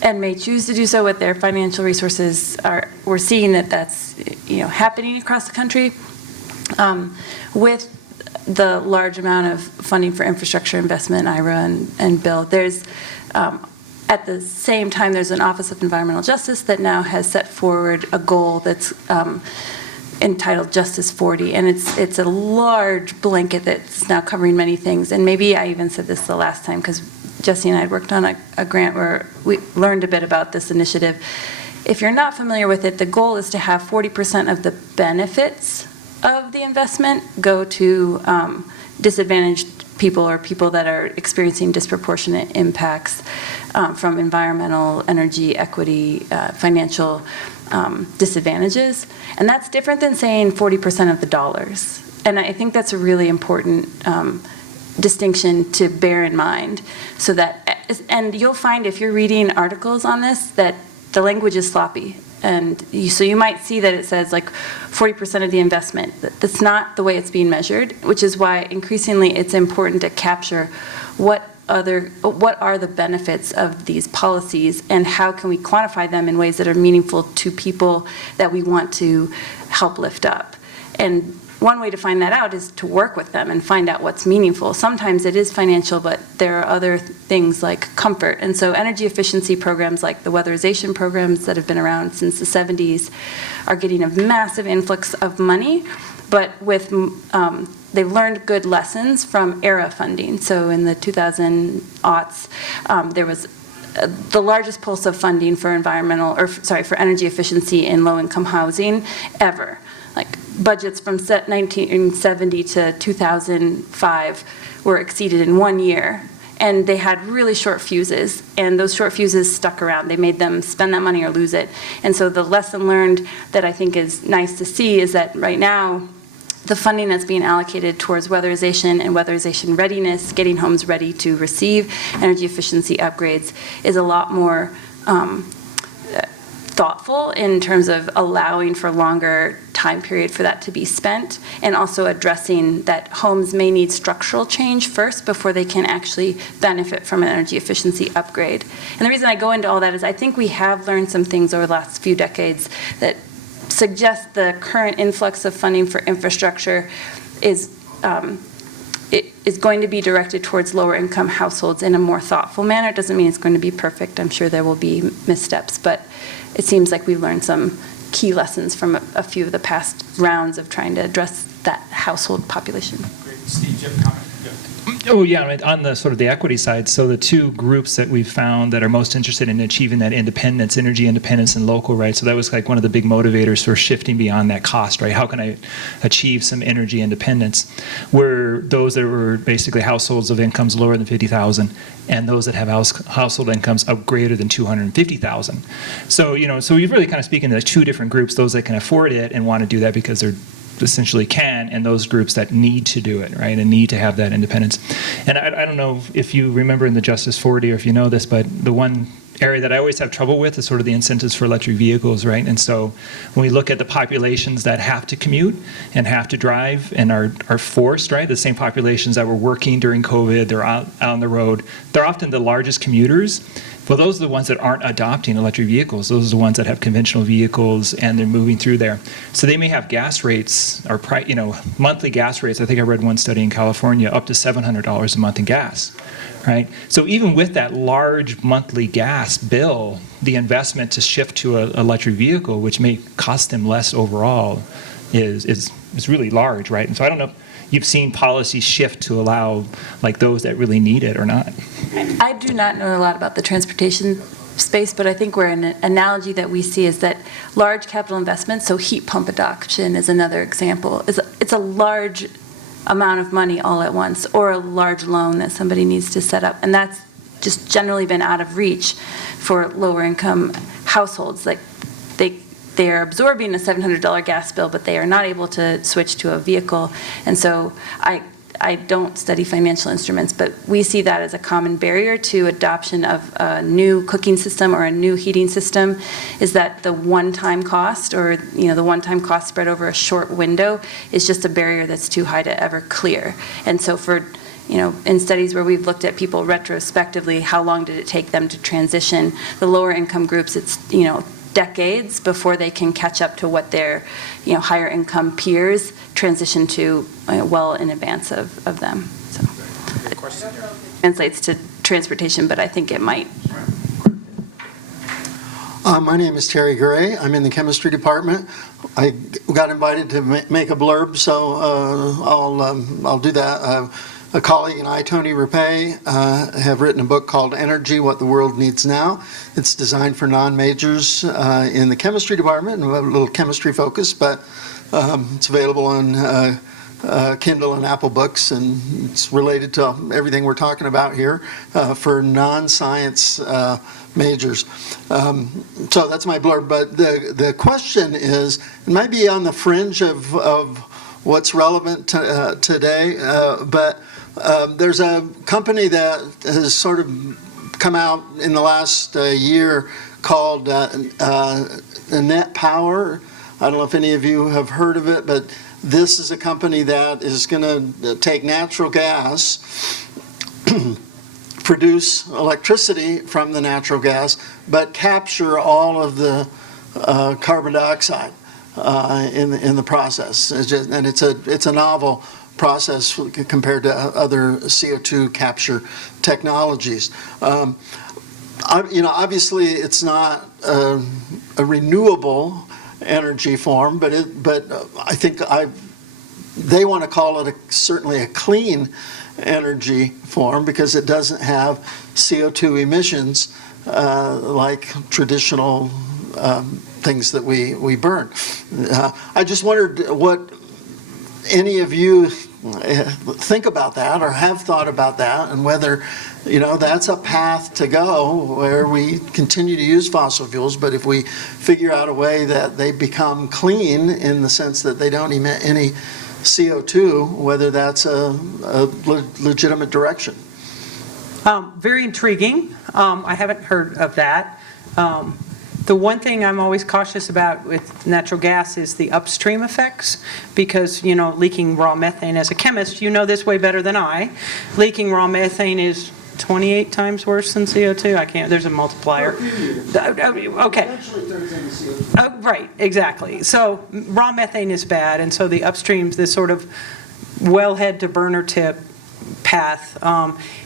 and may choose to do so with their financial resources, we're seeing that's happening across the country. With the large amount of funding for infrastructure investment, IRA and Bill, there's at the same time, there's an Office of Environmental Justice that now has set forward a goal that's entitled Justice 40, and it's a large blanket that's now covering many things. And maybe I even said this the last time, because Jesse and I had worked on a grant where we learned a bit about this initiative. If you're not familiar with it, the goal is to have 40% of the benefits of the investment go to disadvantaged people or people that are experiencing disproportionate impacts from environmental, energy, equity, financial disadvantages. And that's different than saying 40% of the dollars. And I think that's a really important distinction to bear in mind. So that, and you'll find if you're reading articles on this, that the language is sloppy. And so you might see that it says like 40% of the investment. That's not the way it's being measured, which is why increasingly it's important to capture what are the benefits of these policies and how can we quantify them in ways that are meaningful to people that we want to help lift up. And one way to find that out is to work with them and find out what's meaningful. Sometimes it is financial, but there are other things like comfort. And so energy efficiency programs like the weatherization programs that have been around since the 70s are getting a massive influx of money, but with they've learned good lessons from ERA funding. So in the 2000s, there was the largest pulse of funding for for energy efficiency in low-income housing ever. Like budgets from 1970 to 2005 were exceeded in 1 year. And they had really short fuses, and those short fuses stuck around. They made them spend that money or lose it. And so the lesson learned that I think is nice to see is that right now, the funding that's being allocated towards weatherization and weatherization readiness, getting homes ready to receive energy efficiency upgrades, is a lot more thoughtful in terms of allowing for longer time period for that to be spent, and also addressing that homes may need structural change first before they can actually benefit from an energy efficiency upgrade. And the reason I go into all that is I think we have learned some things over the last few decades that suggest the current influx of funding for infrastructure is going to be directed towards lower income households in a more thoughtful manner. It doesn't mean it's going to be perfect. I'm sure there will be missteps, but it seems like we've learned some key lessons from a few of the past rounds of trying to address that household population. Great. Steve, do you have a comment? Oh, yeah, on the sort of the equity side, so the two groups that we've found that are most interested in achieving that independence, energy independence and local, right? So that was like one of the big motivators for shifting beyond that cost, right? How can I achieve some energy independence? Were those that were basically households of incomes lower than $50,000 and those that have household incomes of greater than $250,000. So, so you're really kind of speaking to two different groups, those that can afford it and want to do that because they're essentially can, and those groups that need to do it, right, and need to have that independence. And I don't know if you remember in the Justice 40 or if you know this, but the one area that I always have trouble with is sort of the incentives for electric vehicles, right? And so when we look at the populations that have to commute and have to drive and are forced, right, the same populations that were working during COVID, they're out on the road, they're often the largest commuters. Well, those are the ones that aren't adopting electric vehicles. Those are the ones that have conventional vehicles and they're moving through there. So they may have gas rates or monthly gas rates. I think I read one study in California up to $700 a month in gas, right? So even with that large monthly gas bill, the investment to shift to an electric vehicle, which may cost them less overall, is really large, right? And so I don't know if you've seen policy shift to allow like those that really need it or not. I do not know a lot about the transportation space, but I think where an analogy that we see is that large capital investments, so heat pump adoption is another example. It's a large amount of money all at once, or a large loan that somebody needs to set up, and that's just generally been out of reach for lower income households. Like they are absorbing a $700 gas bill, but they are not able to switch to a vehicle. And so I don't study financial instruments, but we see that as a common barrier to adoption of a new cooking system or a new heating system, is that the one-time cost, or the one-time cost spread over a short window, is just a barrier that's too high to ever clear. And so for in studies where we've looked at people retrospectively, how long did it take them to transition? The lower income groups, it's decades before they can catch up to what their higher income peers transition to well in advance of them. So translates to transportation, but I think it might. My name is Terry Gray. I'm in the chemistry department. I got invited to make a blurb, so I'll do that. A colleague and I, Tony Rapay, have written a book called Energy, What the World Needs Now. It's designed for non-majors in the chemistry department, and a little chemistry focus, but it's available on Kindle and Apple Books, and it's related to everything we're talking about here for non-science majors. So that's my blurb, but the question is, it might be on the fringe of what's relevant today, but there's a company that has sort of come out in the last year called Net Power. I don't know if any of you have heard of it, but this is a company that is going to take natural gas, produce electricity from the natural gas, but capture all of the carbon dioxide in the process. It's a novel process compared to other CO2 capture technologies. Obviously, it's not a renewable energy form, but I think they want to call it certainly a clean energy form because it doesn't have CO2 emissions like traditional things that we burn. I just wondered what any of you think about that or have thought about that, and whether that's a path to go where we continue to use fossil fuels, but if we figure out a way that they become clean in the sense that they don't emit any CO2, whether that's a legitimate direction. Very intriguing. I haven't heard of that. The one thing I'm always cautious about with natural gas is the upstream effects, because, leaking raw methane, as a chemist, you know this way better than I. Leaking raw methane is 28 times worse than CO2. There's a multiplier. Okay. Right, exactly. So raw methane is bad, and so the upstreams, this sort of wellhead to burner tip path,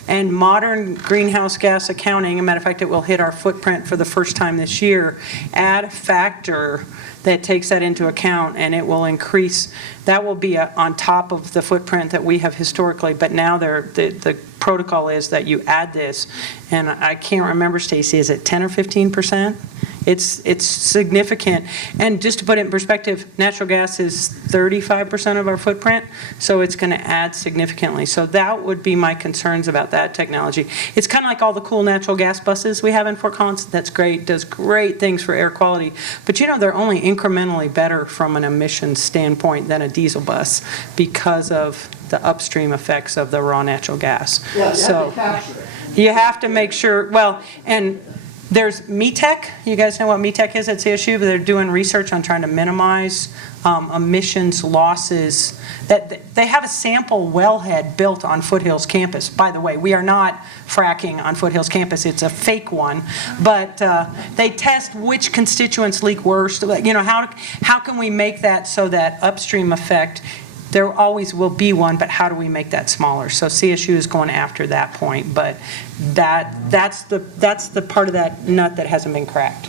and modern greenhouse gas accounting, as a matter of fact, it will hit our footprint for the first time this year, add a factor that takes that into account, and it will increase. That will be on top of the footprint that we have historically, but now the protocol is that you add this, and I can't remember, Stacy, is it 10 or 15%? It's significant. And just to put it in perspective, natural gas is 35% of our footprint, so it's going to add significantly. So that would be my concerns about that technology. It's kind of like all the cool natural gas buses we have in Fort Collins. That's great, does great things for air quality. But they're only incrementally better from an emissions standpoint than a diesel bus because of the upstream effects of the raw natural gas. Yeah, so you have to make sure, and there's METEC. You guys know what METEC is at CSU? But they're doing research on trying to minimize emissions losses. That they have a sample wellhead built on Foothills campus. By the way, we are not fracking on Foothills campus. It's a fake one. But they test which constituents leak worse. How can we make that so that upstream effect, there always will be one, but how do we make that smaller? So CSU is going after that point, but that's the part of that nut that hasn't been cracked.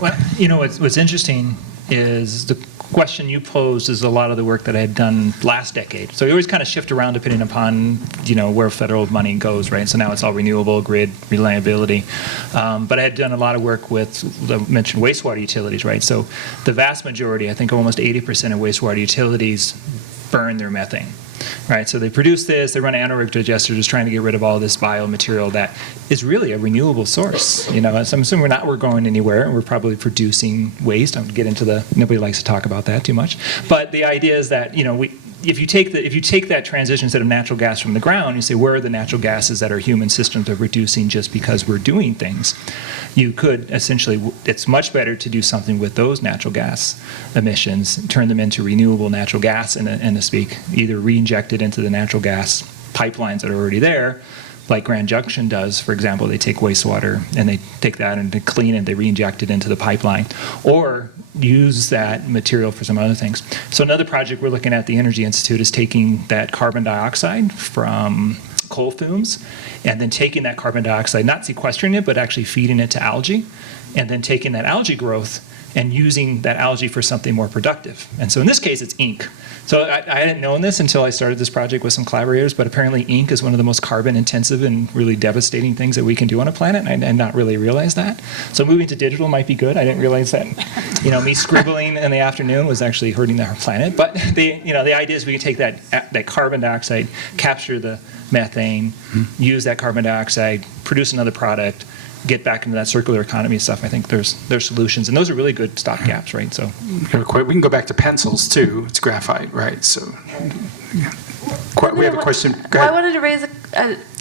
Well, what's interesting is the question you posed is a lot of the work that I had done last decade. So you always kind of shift around depending upon, where federal money goes, right? So now it's all renewable, grid, reliability. But I had done a lot of work with, I mentioned wastewater utilities, right? So the vast majority, I think almost 80% of wastewater utilities burn their methane. Right, so they produce this, they run anaerobic digesters just trying to get rid of all this biomaterial that is really a renewable source. So I'm assuming we're going anywhere, and we're probably producing waste. I don't get into nobody likes to talk about that too much. But the idea is that, if you take that transition instead of natural gas from the ground, you say, where are the natural gases that our human systems are reducing just because we're doing things? You could essentially, it's much better to do something with those natural gas emissions, turn them into renewable natural gas, and to speak, either re-inject it into the natural gas pipelines that are already there, like Grand Junction does, for example. They take wastewater and they take that and they clean it, they re-inject it into the pipeline, or use that material for some other things. So another project we're looking at the Energy Institute is taking that carbon dioxide from coal fumes and then taking that carbon dioxide, not sequestering it, but actually feeding it to algae, and then taking that algae growth and using that algae for something more productive. And so in this case, it's ink. So I hadn't known this until I started this project with some collaborators, but apparently ink is one of the most carbon intensive and really devastating things that we can do on a planet, and I did not really realize that. So moving to digital might be good. I didn't realize that, me scribbling in the afternoon was actually hurting our planet. But the idea is we can take that carbon dioxide, capture the methane, use that carbon dioxide, produce another product, get back into that circular economy stuff. I think there's solutions, and those are really good stopgaps, right? So we can go back to pencils too. It's graphite, right? So we have a question. Go I ahead. wanted to raise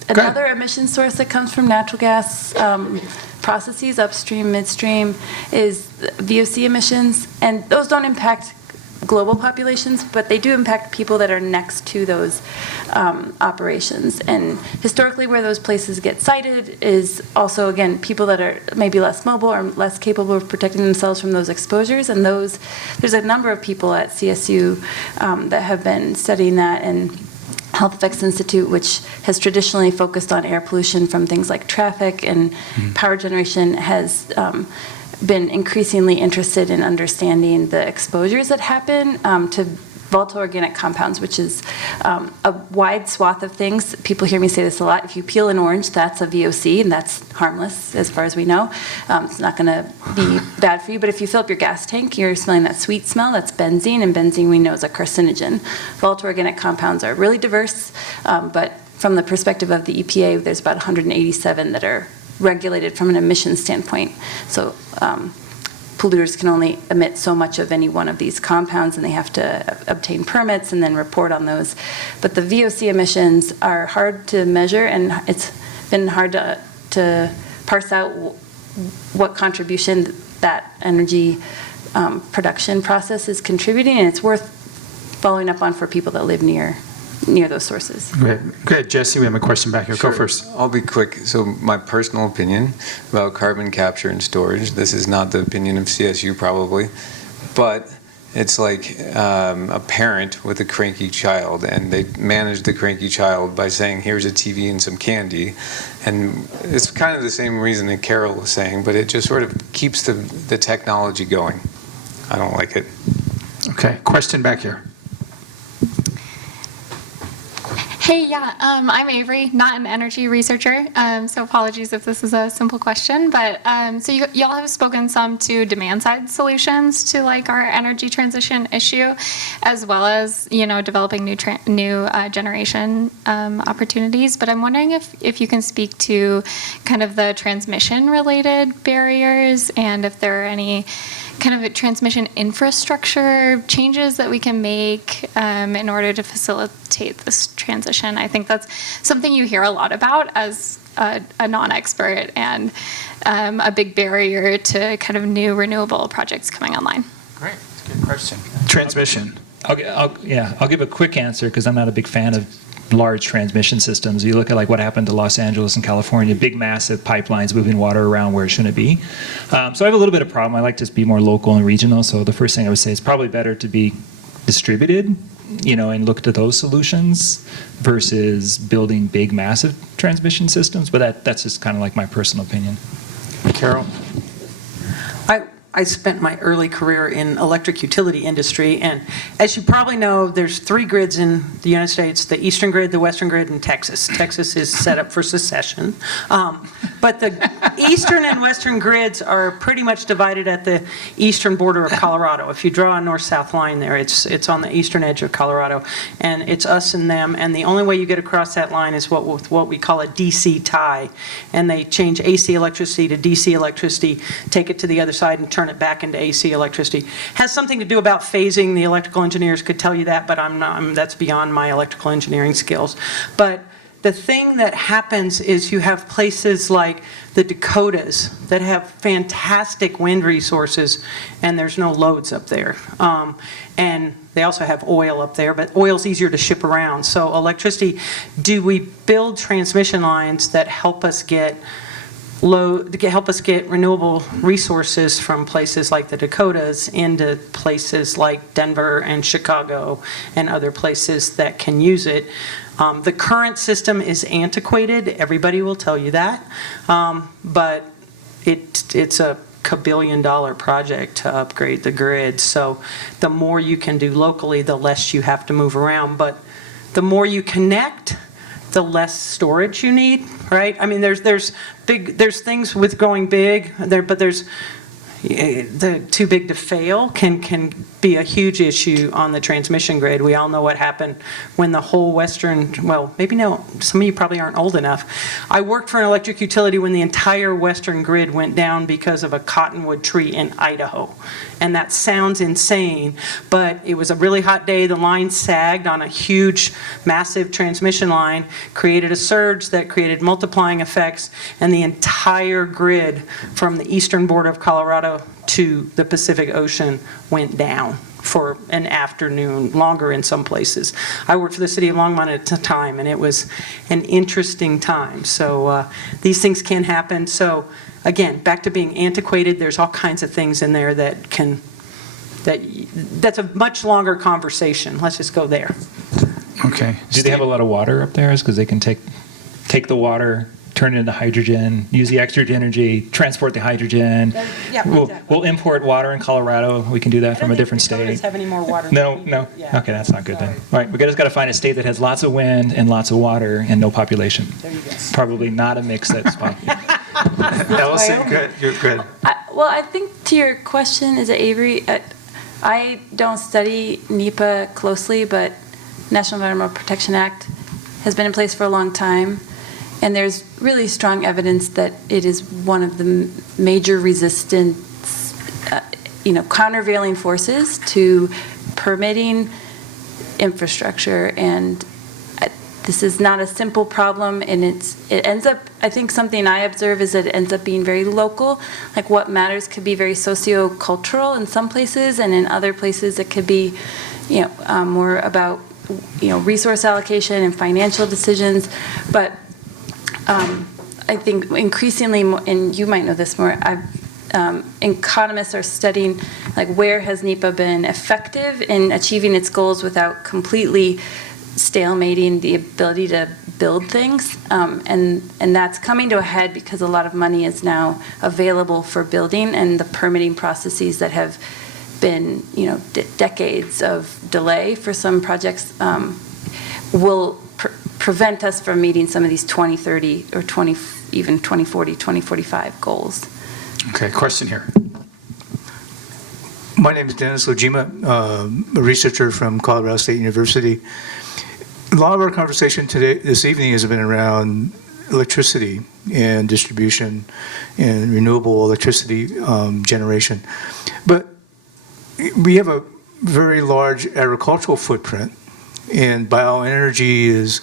Another emission source that comes from natural gas processes, upstream, midstream, is VOC emissions, and those don't impact global populations, but they do impact people that are next to those operations. And historically, where those places get cited is also, again, people that are maybe less mobile or less capable of protecting themselves from those exposures. And there's a number of people at CSU that have been studying that, and Health Effects Institute, which has traditionally focused on air pollution from things like traffic and power generation, has been increasingly interested in understanding the exposures that happen to volatile organic compounds, which is a wide swath of things. People hear me say this a lot. If you peel an orange, that's a VOC, and that's harmless as far as we know. It's not going to be bad for you. But if you fill up your gas tank, you're smelling that sweet smell. That's benzene, and benzene we know is a carcinogen. Volatile organic compounds are really diverse, but from the perspective of the EPA, there's about 187 that are regulated from an emissions standpoint. So polluters can only emit so much of any one of these compounds, and they have to obtain permits and then report on those. But the VOC emissions are hard to measure, and it's been hard to parse out what contribution that energy production process is contributing, and it's worth following up on for people that live near those sources. Go ahead, Jesse, we have a question back here. Sure. Go first. I'll be quick. So my personal opinion about carbon capture and storage, this is not the opinion of CSU probably, but it's like a parent with a cranky child, and they manage the cranky child by saying, here's a TV and some candy. And it's kind of the same reason that Carol was saying, but it just sort of keeps the technology going. I don't like it. Okay, question back here. Hey, yeah, I'm Avery, not an energy researcher, so apologies if this is a simple question, but so y'all have spoken some to demand-side solutions to like our energy transition issue, as well as, you know, developing new generation opportunities, but I'm wondering if you can speak to kind of the transmission-related barriers, and if there are any kind of a transmission infrastructure changes that we can make in order to facilitate this transition. I think that's something you hear a lot about as a non-expert, and a big barrier to kind of new renewable projects coming online. Great, that's a good question. Transmission. I'll give a quick answer because I'm not a big fan of large transmission systems. You look at like what happened to Los Angeles and California, big massive pipelines moving water around where it shouldn't be. So I have a little bit of problem. I like to be more local and regional. So the first thing I would say is probably better to be distributed, you know, and look to those solutions versus building big massive transmission systems. But that's just kind of like my personal opinion. Carol? I spent my early career in electric utility industry, and as you probably know, there's 3 grids in the United States: the Eastern grid, the Western grid, and Texas. Texas is set up for secession. But the Eastern and Western grids are pretty much divided at the eastern border of Colorado. If you draw a north-south line there, it's on the eastern edge of Colorado, and it's us and them, and the only way you get across that line is what we call a DC tie, and they change AC electricity to DC electricity, take it to the other side, and turn it back into AC electricity. Has something to do about phasing. The electrical engineers could tell you that, but that's beyond my electrical engineering skills. But the thing that happens is you have places like the Dakotas that have fantastic wind resources, and there's no loads up there. And they also have oil up there, but oil's easier to ship around. So electricity, do we build transmission lines that help us get renewable resources from places like the Dakotas into places like Denver and Chicago and other places that can use it? The current system is antiquated. Everybody will tell you that. But it's a $1 project to upgrade the grid. So the more you can do locally, the less you have to move around. But the more you connect, the less storage you need, right? I mean, there's things with going big, but there's, the too big to fail can be a huge issue on the transmission grid. We all know what happened when the whole western, well, maybe no, some of you probably aren't old enough. I worked for an electric utility when the entire western grid went down because of a cottonwood tree in Idaho. And that sounds insane, but it was a really hot day. The line sagged on a huge, massive transmission line, created a surge that created multiplying effects, and the entire grid from the eastern border of Colorado to the Pacific Ocean went down for an afternoon, longer in some places. I worked for the city of Longmont at the time, and it was an interesting time. So these things can happen. So again, back to being antiquated, there's all kinds of things in there that can, that's a much longer conversation. Let's just go there. Okay. Do they have a lot of water up there? Because they can take the water, turn it into hydrogen, use the extra energy, transport the hydrogen. Yeah, We'll import water in Colorado. We can do that from a different state. Have any more water? No. Yeah. Okay, that's not good then. All right, we just got to find a state that has lots of wind and lots of water and no population. There you go. Probably not a mix that's popular. Ellison, good. You're good. Well, I think to your question, is it Avery? I don't study NEPA closely, but National Environmental Protection Act has been in place for a long time. And there's really strong evidence that it is one of the major resistance, countervailing forces to permitting infrastructure. And this is not a simple problem, and it ends up, I think something I observe is that it ends up being very local. Like what matters could be very socio-cultural in some places, and in other places it could be, more about, resource allocation and financial decisions. But I think increasingly, and you might know this more, economists are studying like where has NEPA been effective in achieving its goals without completely stalemating the ability to build things, and that's coming to a head because a lot of money is now available for building, and the permitting processes that have been decades of delay for some projects will prevent us from meeting some of these 2030 or even 2040, 2045 goals. Okay, question here. My name is Dennis Lojima, a researcher from Colorado State University. A lot of our conversation this evening has been around electricity and distribution and renewable electricity generation. But we have a very large agricultural footprint, and bioenergy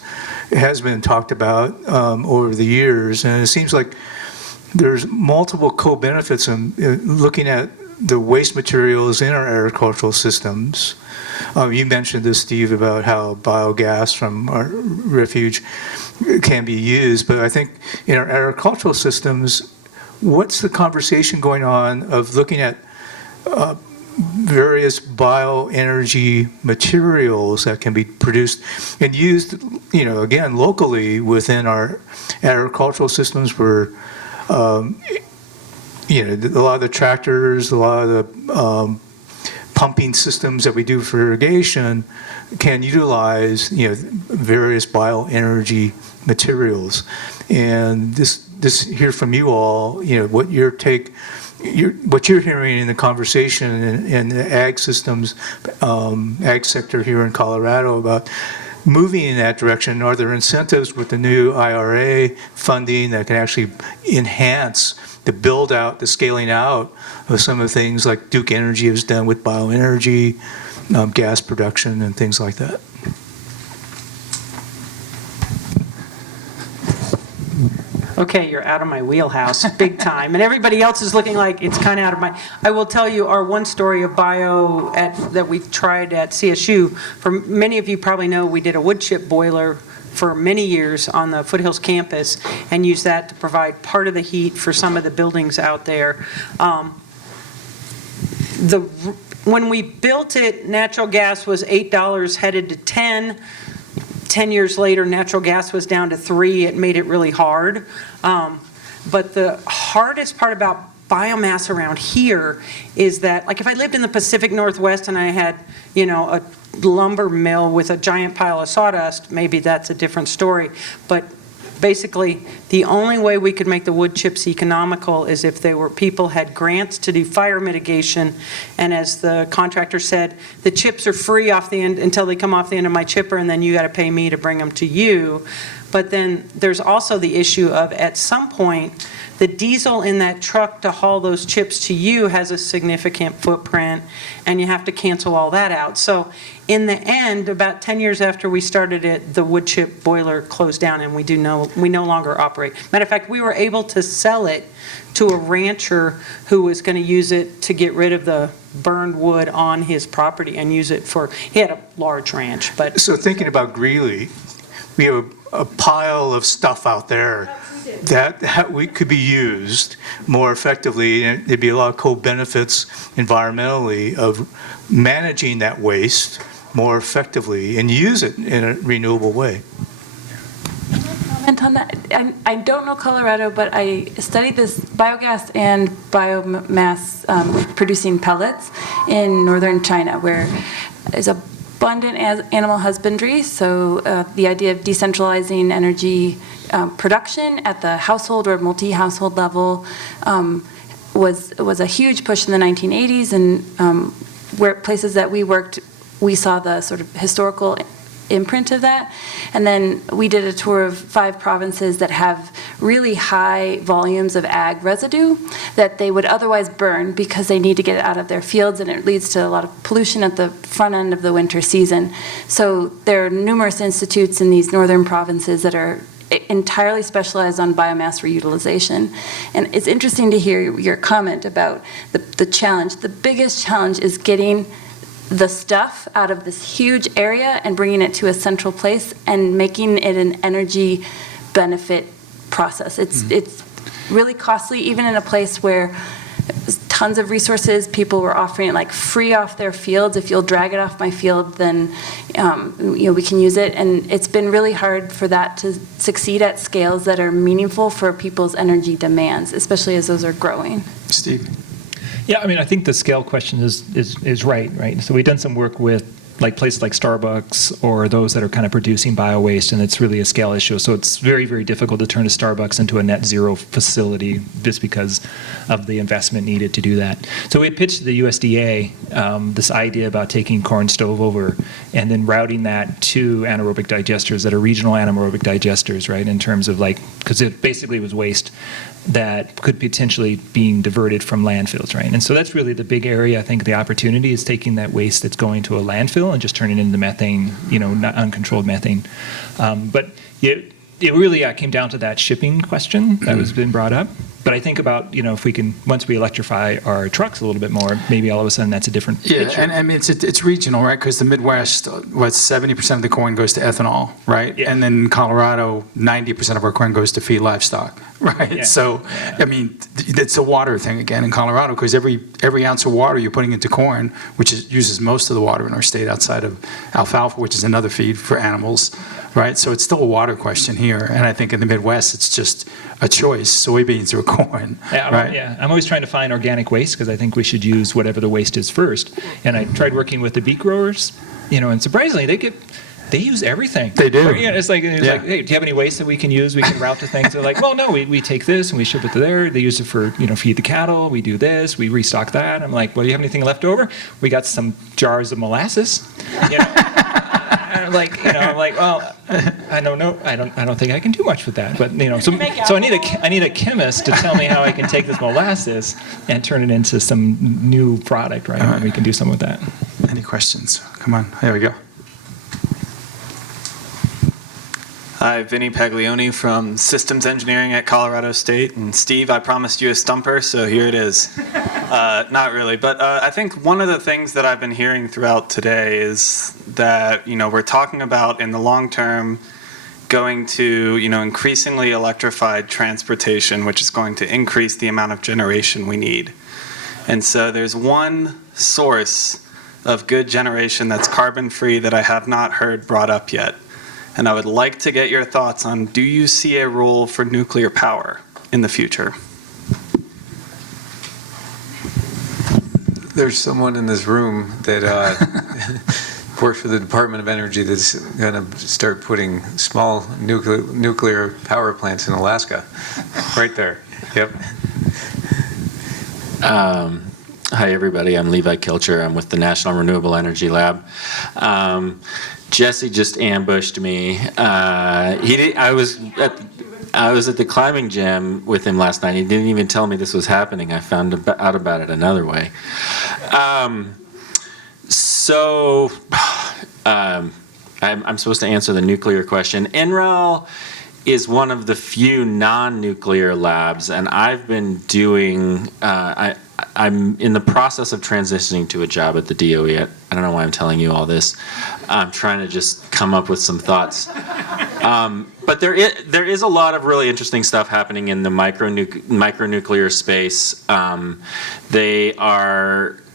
has been talked about over the years, and it seems like there's multiple co-benefits in looking at the waste materials in our agricultural systems. You mentioned this, Steve, about how biogas from our refuge can be used, but I think in our agricultural systems, what's the conversation going on of looking at various bioenergy materials that can be produced and used, again, locally within our agricultural systems where, a lot of the tractors, a lot of the pumping systems that we do for irrigation can utilize, various bioenergy materials. And this hear from you all, what your take, what you're hearing in the conversation in the ag systems, ag sector here in Colorado about moving in that direction. Are there incentives with the new IRA funding that can actually enhance the build out, the scaling out of some of the things like Duke Energy has done with bioenergy, gas production, and things like that? Okay, you're out of my wheelhouse, big time. And everybody else is looking like it's kind of out of my... I will tell you our one story of bio that we've tried at CSU. For many of you probably know, we did a wood chip boiler for many years on the Foothills campus and used that to provide part of the heat for some of the buildings out there. When we built it, natural gas was $8, headed to 10. 10 years later, natural gas was down to 3. It made it really hard. But the hardest part about biomass around here is that, like if I lived in the Pacific Northwest and I had, a lumber mill with a giant pile of sawdust, maybe that's a different story. But basically, the only way we could make the wood chips economical is if people had grants to do fire mitigation, and as the contractor said, the chips are free off the end until they come off the end of my chipper, and then you got to pay me to bring them to you. But then there's also the issue of, at some point, the diesel in that truck to haul those chips to you has a significant footprint, and you have to cancel all that out. So in the end, about 10 years after we started it, the wood chip boiler closed down, and we no longer operate. Matter of fact, we were able to sell it to a rancher who was going to use it to get rid of the burned wood on his property and use it for, he had a large ranch. But So thinking about Greeley, we have a pile of stuff out there that we could be used more effectively, and there'd be a lot of co-benefits environmentally of managing that waste more effectively and use it in a renewable way. Comment on that. I don't know Colorado, but I studied this biogas and biomass producing pellets in northern China, where there's abundant animal husbandry. So the idea of decentralizing energy production at the household or multi-household level was a huge push in the 1980s, and where places that we worked, we saw the sort of historical imprint of that. And then we did a tour of 5 provinces that have really high volumes of ag residue that they would otherwise burn because they need to get it out of their fields, and it leads to a lot of pollution at the front end of the winter season. So there are numerous institutes in these northern provinces that are entirely specialized on biomass reutilization. And it's interesting to hear your comment about the challenge. The biggest challenge is getting the stuff out of this huge area and bringing it to a central place and making it an energy benefit process. It's really costly, even in a place where tons of resources, people were offering it like free off their fields. If you'll drag it off my field, then we can use it. And it's been really hard for that to succeed at scales that are meaningful for people's energy demands, especially as those are growing. Steve? Yeah, I mean, I think the scale question is right? So we've done some work with like places like Starbucks or those that are kind of producing bio-waste, and it's really a scale issue. So it's very, very difficult to turn a Starbucks into a net zero facility just because of the investment needed to do that. So we had pitched to the USDA this idea about taking corn stove over and then routing that to anaerobic digesters that are regional anaerobic digesters, right, in terms of like, because it basically was waste that could potentially being diverted from landfills, right? And so that's really the big area. I think the opportunity is taking that waste that's going to a landfill and just turning it into methane, not uncontrolled methane. But it really came down to that shipping question that was been brought up. But I think about, if we can, once we electrify our trucks a little bit more, maybe all of a sudden that's a different picture. And I mean, it's regional, right? Because the Midwest, 70% of the corn goes to ethanol, right? Yeah. And then Colorado, 90% of our corn goes to feed livestock, right? Yeah. So, I mean, it's a water thing again in Colorado, because every ounce of water you're putting into corn, which uses most of the water in our state outside of alfalfa, which is another feed for animals, right? So it's still a water question here. And I think in the Midwest, it's just a choice, soybeans or corn, right? Yeah, I'm always trying to find organic waste because I think we should use whatever the waste is first. And I tried working with the beet growers, and surprisingly, they use everything. They do. It's like, hey, do you have any waste that we can use? We can route to things. They're like, well, no, we take this and we ship it to there. They use it for, feed the cattle. We do this. We restock that. I'm like, well, do you have anything left over? We got some jars of molasses. I'm like, well, I don't know. I don't think I can do much with that. But so I need a chemist to tell me how I can take this molasses and turn it into some new product, right? And we can do something with that. Any questions? Come on. There we go. Hi, Vinny Paglioni from Systems Engineering at Colorado State. And Steve, I promised you a stumper, so here it is. Not really, but I think one of the things that I've been hearing throughout today is that, we're talking about in the long term going to, increasingly electrified transportation, which is going to increase the amount of generation we need. And so there's one source of good generation that's carbon-free that I have not heard brought up yet. And I would like to get your thoughts on, do you see a role for nuclear power in the future? There's someone in this room that report for the Department of Energy that's going to start putting small nuclear power plants in Alaska. Right there. Yep. Hi, everybody. I'm Levi Kilcher. I'm with the National Renewable Energy Lab. Jesse just ambushed me. I was at the climbing gym with him last night. He didn't even tell me this was happening. I found out about it another way. I'm supposed to answer the nuclear question. NREL is one of the few non-nuclear labs, and I've been doing, I'm in the process of transitioning to a job at the DOE. I don't know why I'm telling you all this. I'm trying to just come up with some thoughts. But there is a lot of really interesting stuff happening in the micronuclear space.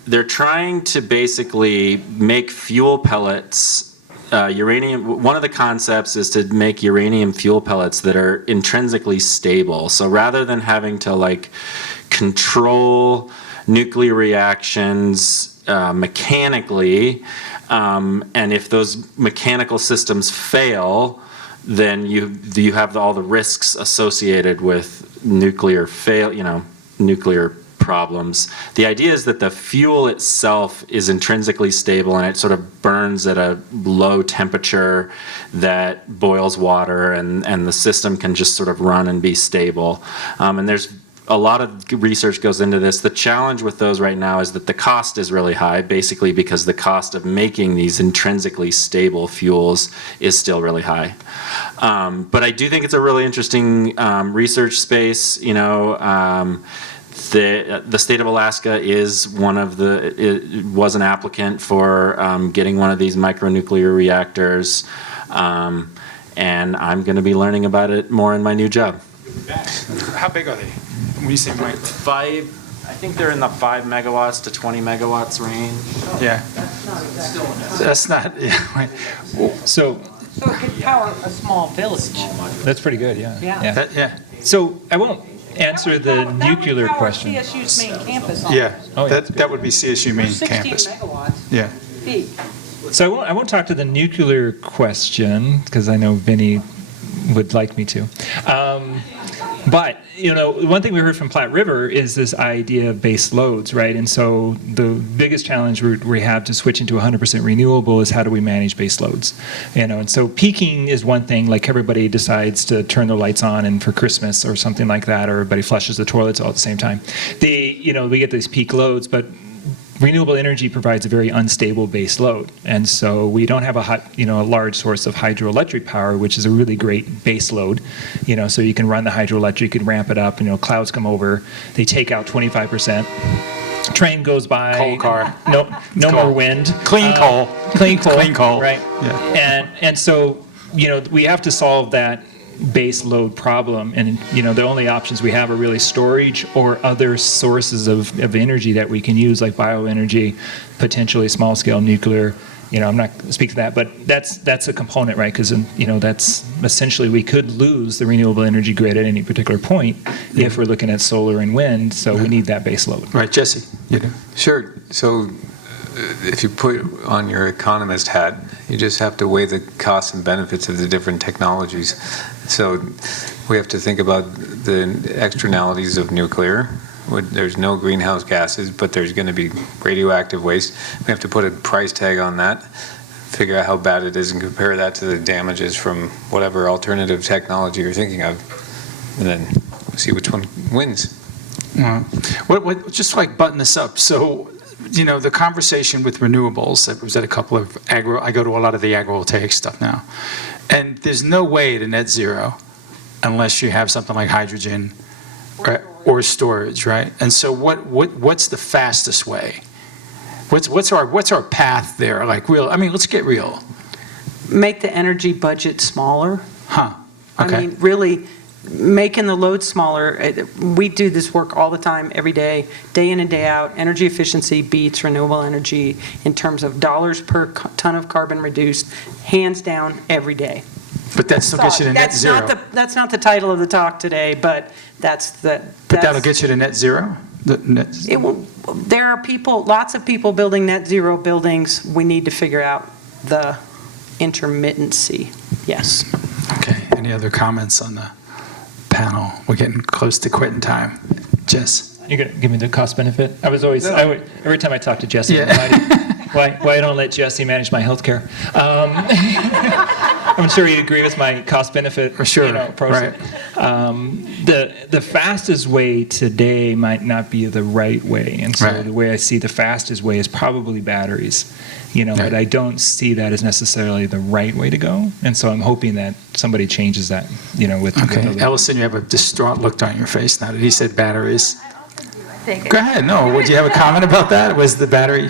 They're trying to basically make fuel pellets. Uranium. One of the concepts is to make uranium fuel pellets that are intrinsically stable. So rather than having to like control nuclear reactions mechanically, and if those mechanical systems fail, then you have all the risks associated with nuclear nuclear problems. The idea is that the fuel itself is intrinsically stable and it sort of burns at a low temperature that boils water, and the system can just sort of run and be stable. And there's a lot of research goes into this. The challenge with those right now is that the cost is really high, basically because the cost of making these intrinsically stable fuels is still really high. But I do think it's a really interesting research space. The state of Alaska is was an applicant for getting one of these micronuclear reactors, and I'm going to be learning about it more in my new job. How big are they? When you say I think they're in the 5 megawatts to 20 megawatts range. Yeah. That's not. Yeah. So it could power a small village. That's pretty good, yeah. Yeah. Yeah. So I won't answer the nuclear question. CSU's main campus. Yeah. Oh, yeah. That would be CSU main 16 campus. megawatts. Yeah. Peak. So I won't talk to the nuclear question because I know Vinny would like me to. But one thing we heard from Platte River is this idea of base loads, right? And so the biggest challenge we have to switching to 100% renewable is how do we manage base loads? And so peaking is one thing, like everybody decides to turn their lights on and for Christmas or something like that, or everybody flushes the toilets all at the same time. We get these peak loads, but renewable energy provides a very unstable base load, and so we don't have a large source of hydroelectric power, which is a really great base load. So you can run the hydroelectric and ramp it up. Clouds come over, they take out 25%. Train goes by. Coal car. No more wind. Clean coal. Clean coal. Clean coal. Right. Yeah. And so we have to solve that base load problem, and the only options we have are really storage or other sources of energy that we can use, like bioenergy, potentially small scale nuclear. I'm not going to speak to that, but that's a component, right? Because that's essentially we could lose the renewable energy grid at any particular point if we're looking at solar and wind. So we need that base load. Right, Jesse. Sure. So if you put on your economist hat, you just have to weigh the costs and benefits of the different technologies. So we have to think about the externalities of nuclear. There's no greenhouse gases, but there's going to be radioactive waste. We have to put a price tag on that, figure out how bad it is, and compare that to the damages from whatever alternative technology you're thinking of, and then see which one wins. Just like button this up. So, the conversation with renewables, I was at a couple of I go to a lot of the agrivoltaic stuff now. And there's no way to net zero unless you have something like hydrogen or storage, right? And so what's the fastest way? What's our path there? Like let's get real. Make the energy budget smaller. Huh. Okay. Really making the load smaller. We do this work all the time, every day in and day out. Energy efficiency beats renewable energy in terms of dollars per ton of carbon reduced, hands down, every day. But that still gets you to net zero. That's not the title of the talk today, but But that'll get you to net zero? There are lots of people building net zero buildings. We need to figure out the intermittency, yes. Okay, any other comments on the panel? We're getting close to quitting time. Jess? You're going to give me the cost benefit? Every time I talk to Jesse, Yeah. why don't let Jesse manage my healthcare? I'm sure you agree with my cost benefit approach. Right. The fastest way today might not be the right way, and so the way I see the fastest way is probably batteries. But I don't see that as necessarily the right way to go, and so I'm hoping that somebody changes that. With Ellison, you have a distraught look on your face now that he said batteries. think. Go ahead. No, would you have a comment about that? Was the battery?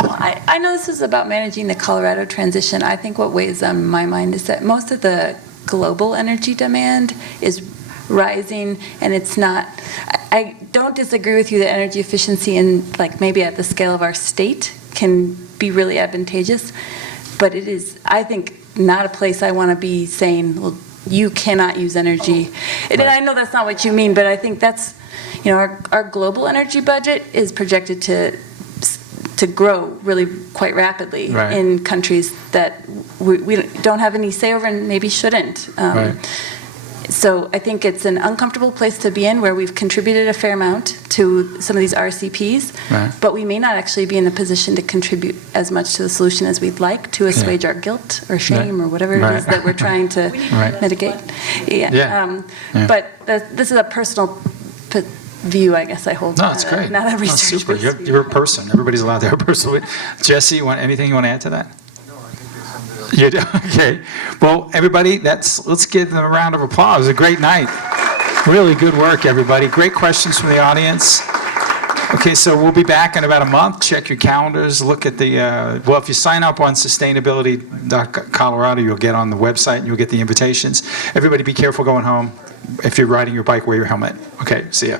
Well, I know this is about managing the Colorado transition. I think what weighs on my mind is that most of the global energy demand is rising, and it's not. I don't disagree with you that energy efficiency in, like, maybe at the scale of our state can be really advantageous, but it is, I think, not a place I want to be saying, well, you cannot use energy. And I know that's not what you mean, but I think that's, our global energy budget is projected to grow really quite rapidly in countries that we don't have any say over and maybe shouldn't. So I think it's an uncomfortable place to be in, where we've contributed a fair amount to some of these RCPs, but we may not actually be in the position to contribute as much to the solution as we'd like to assuage our guilt or shame or whatever it is that we're trying to mitigate. But this is a personal view, I guess I hold. No, it's great. Not a No, research. super. You're a person. Everybody's allowed to have a person. Jesse, anything you want to add to that? You do? Okay. Well, everybody, let's give them a round of applause. It was a great night. Really good work, everybody. Great questions from the audience. Okay, so we'll be back in about a month. Check your calendars. Look at the, if you sign up on sustainability.colorado, you'll get on the website and you'll get the invitations. Everybody be careful going home. If you're riding your bike, wear your helmet. Okay, see ya.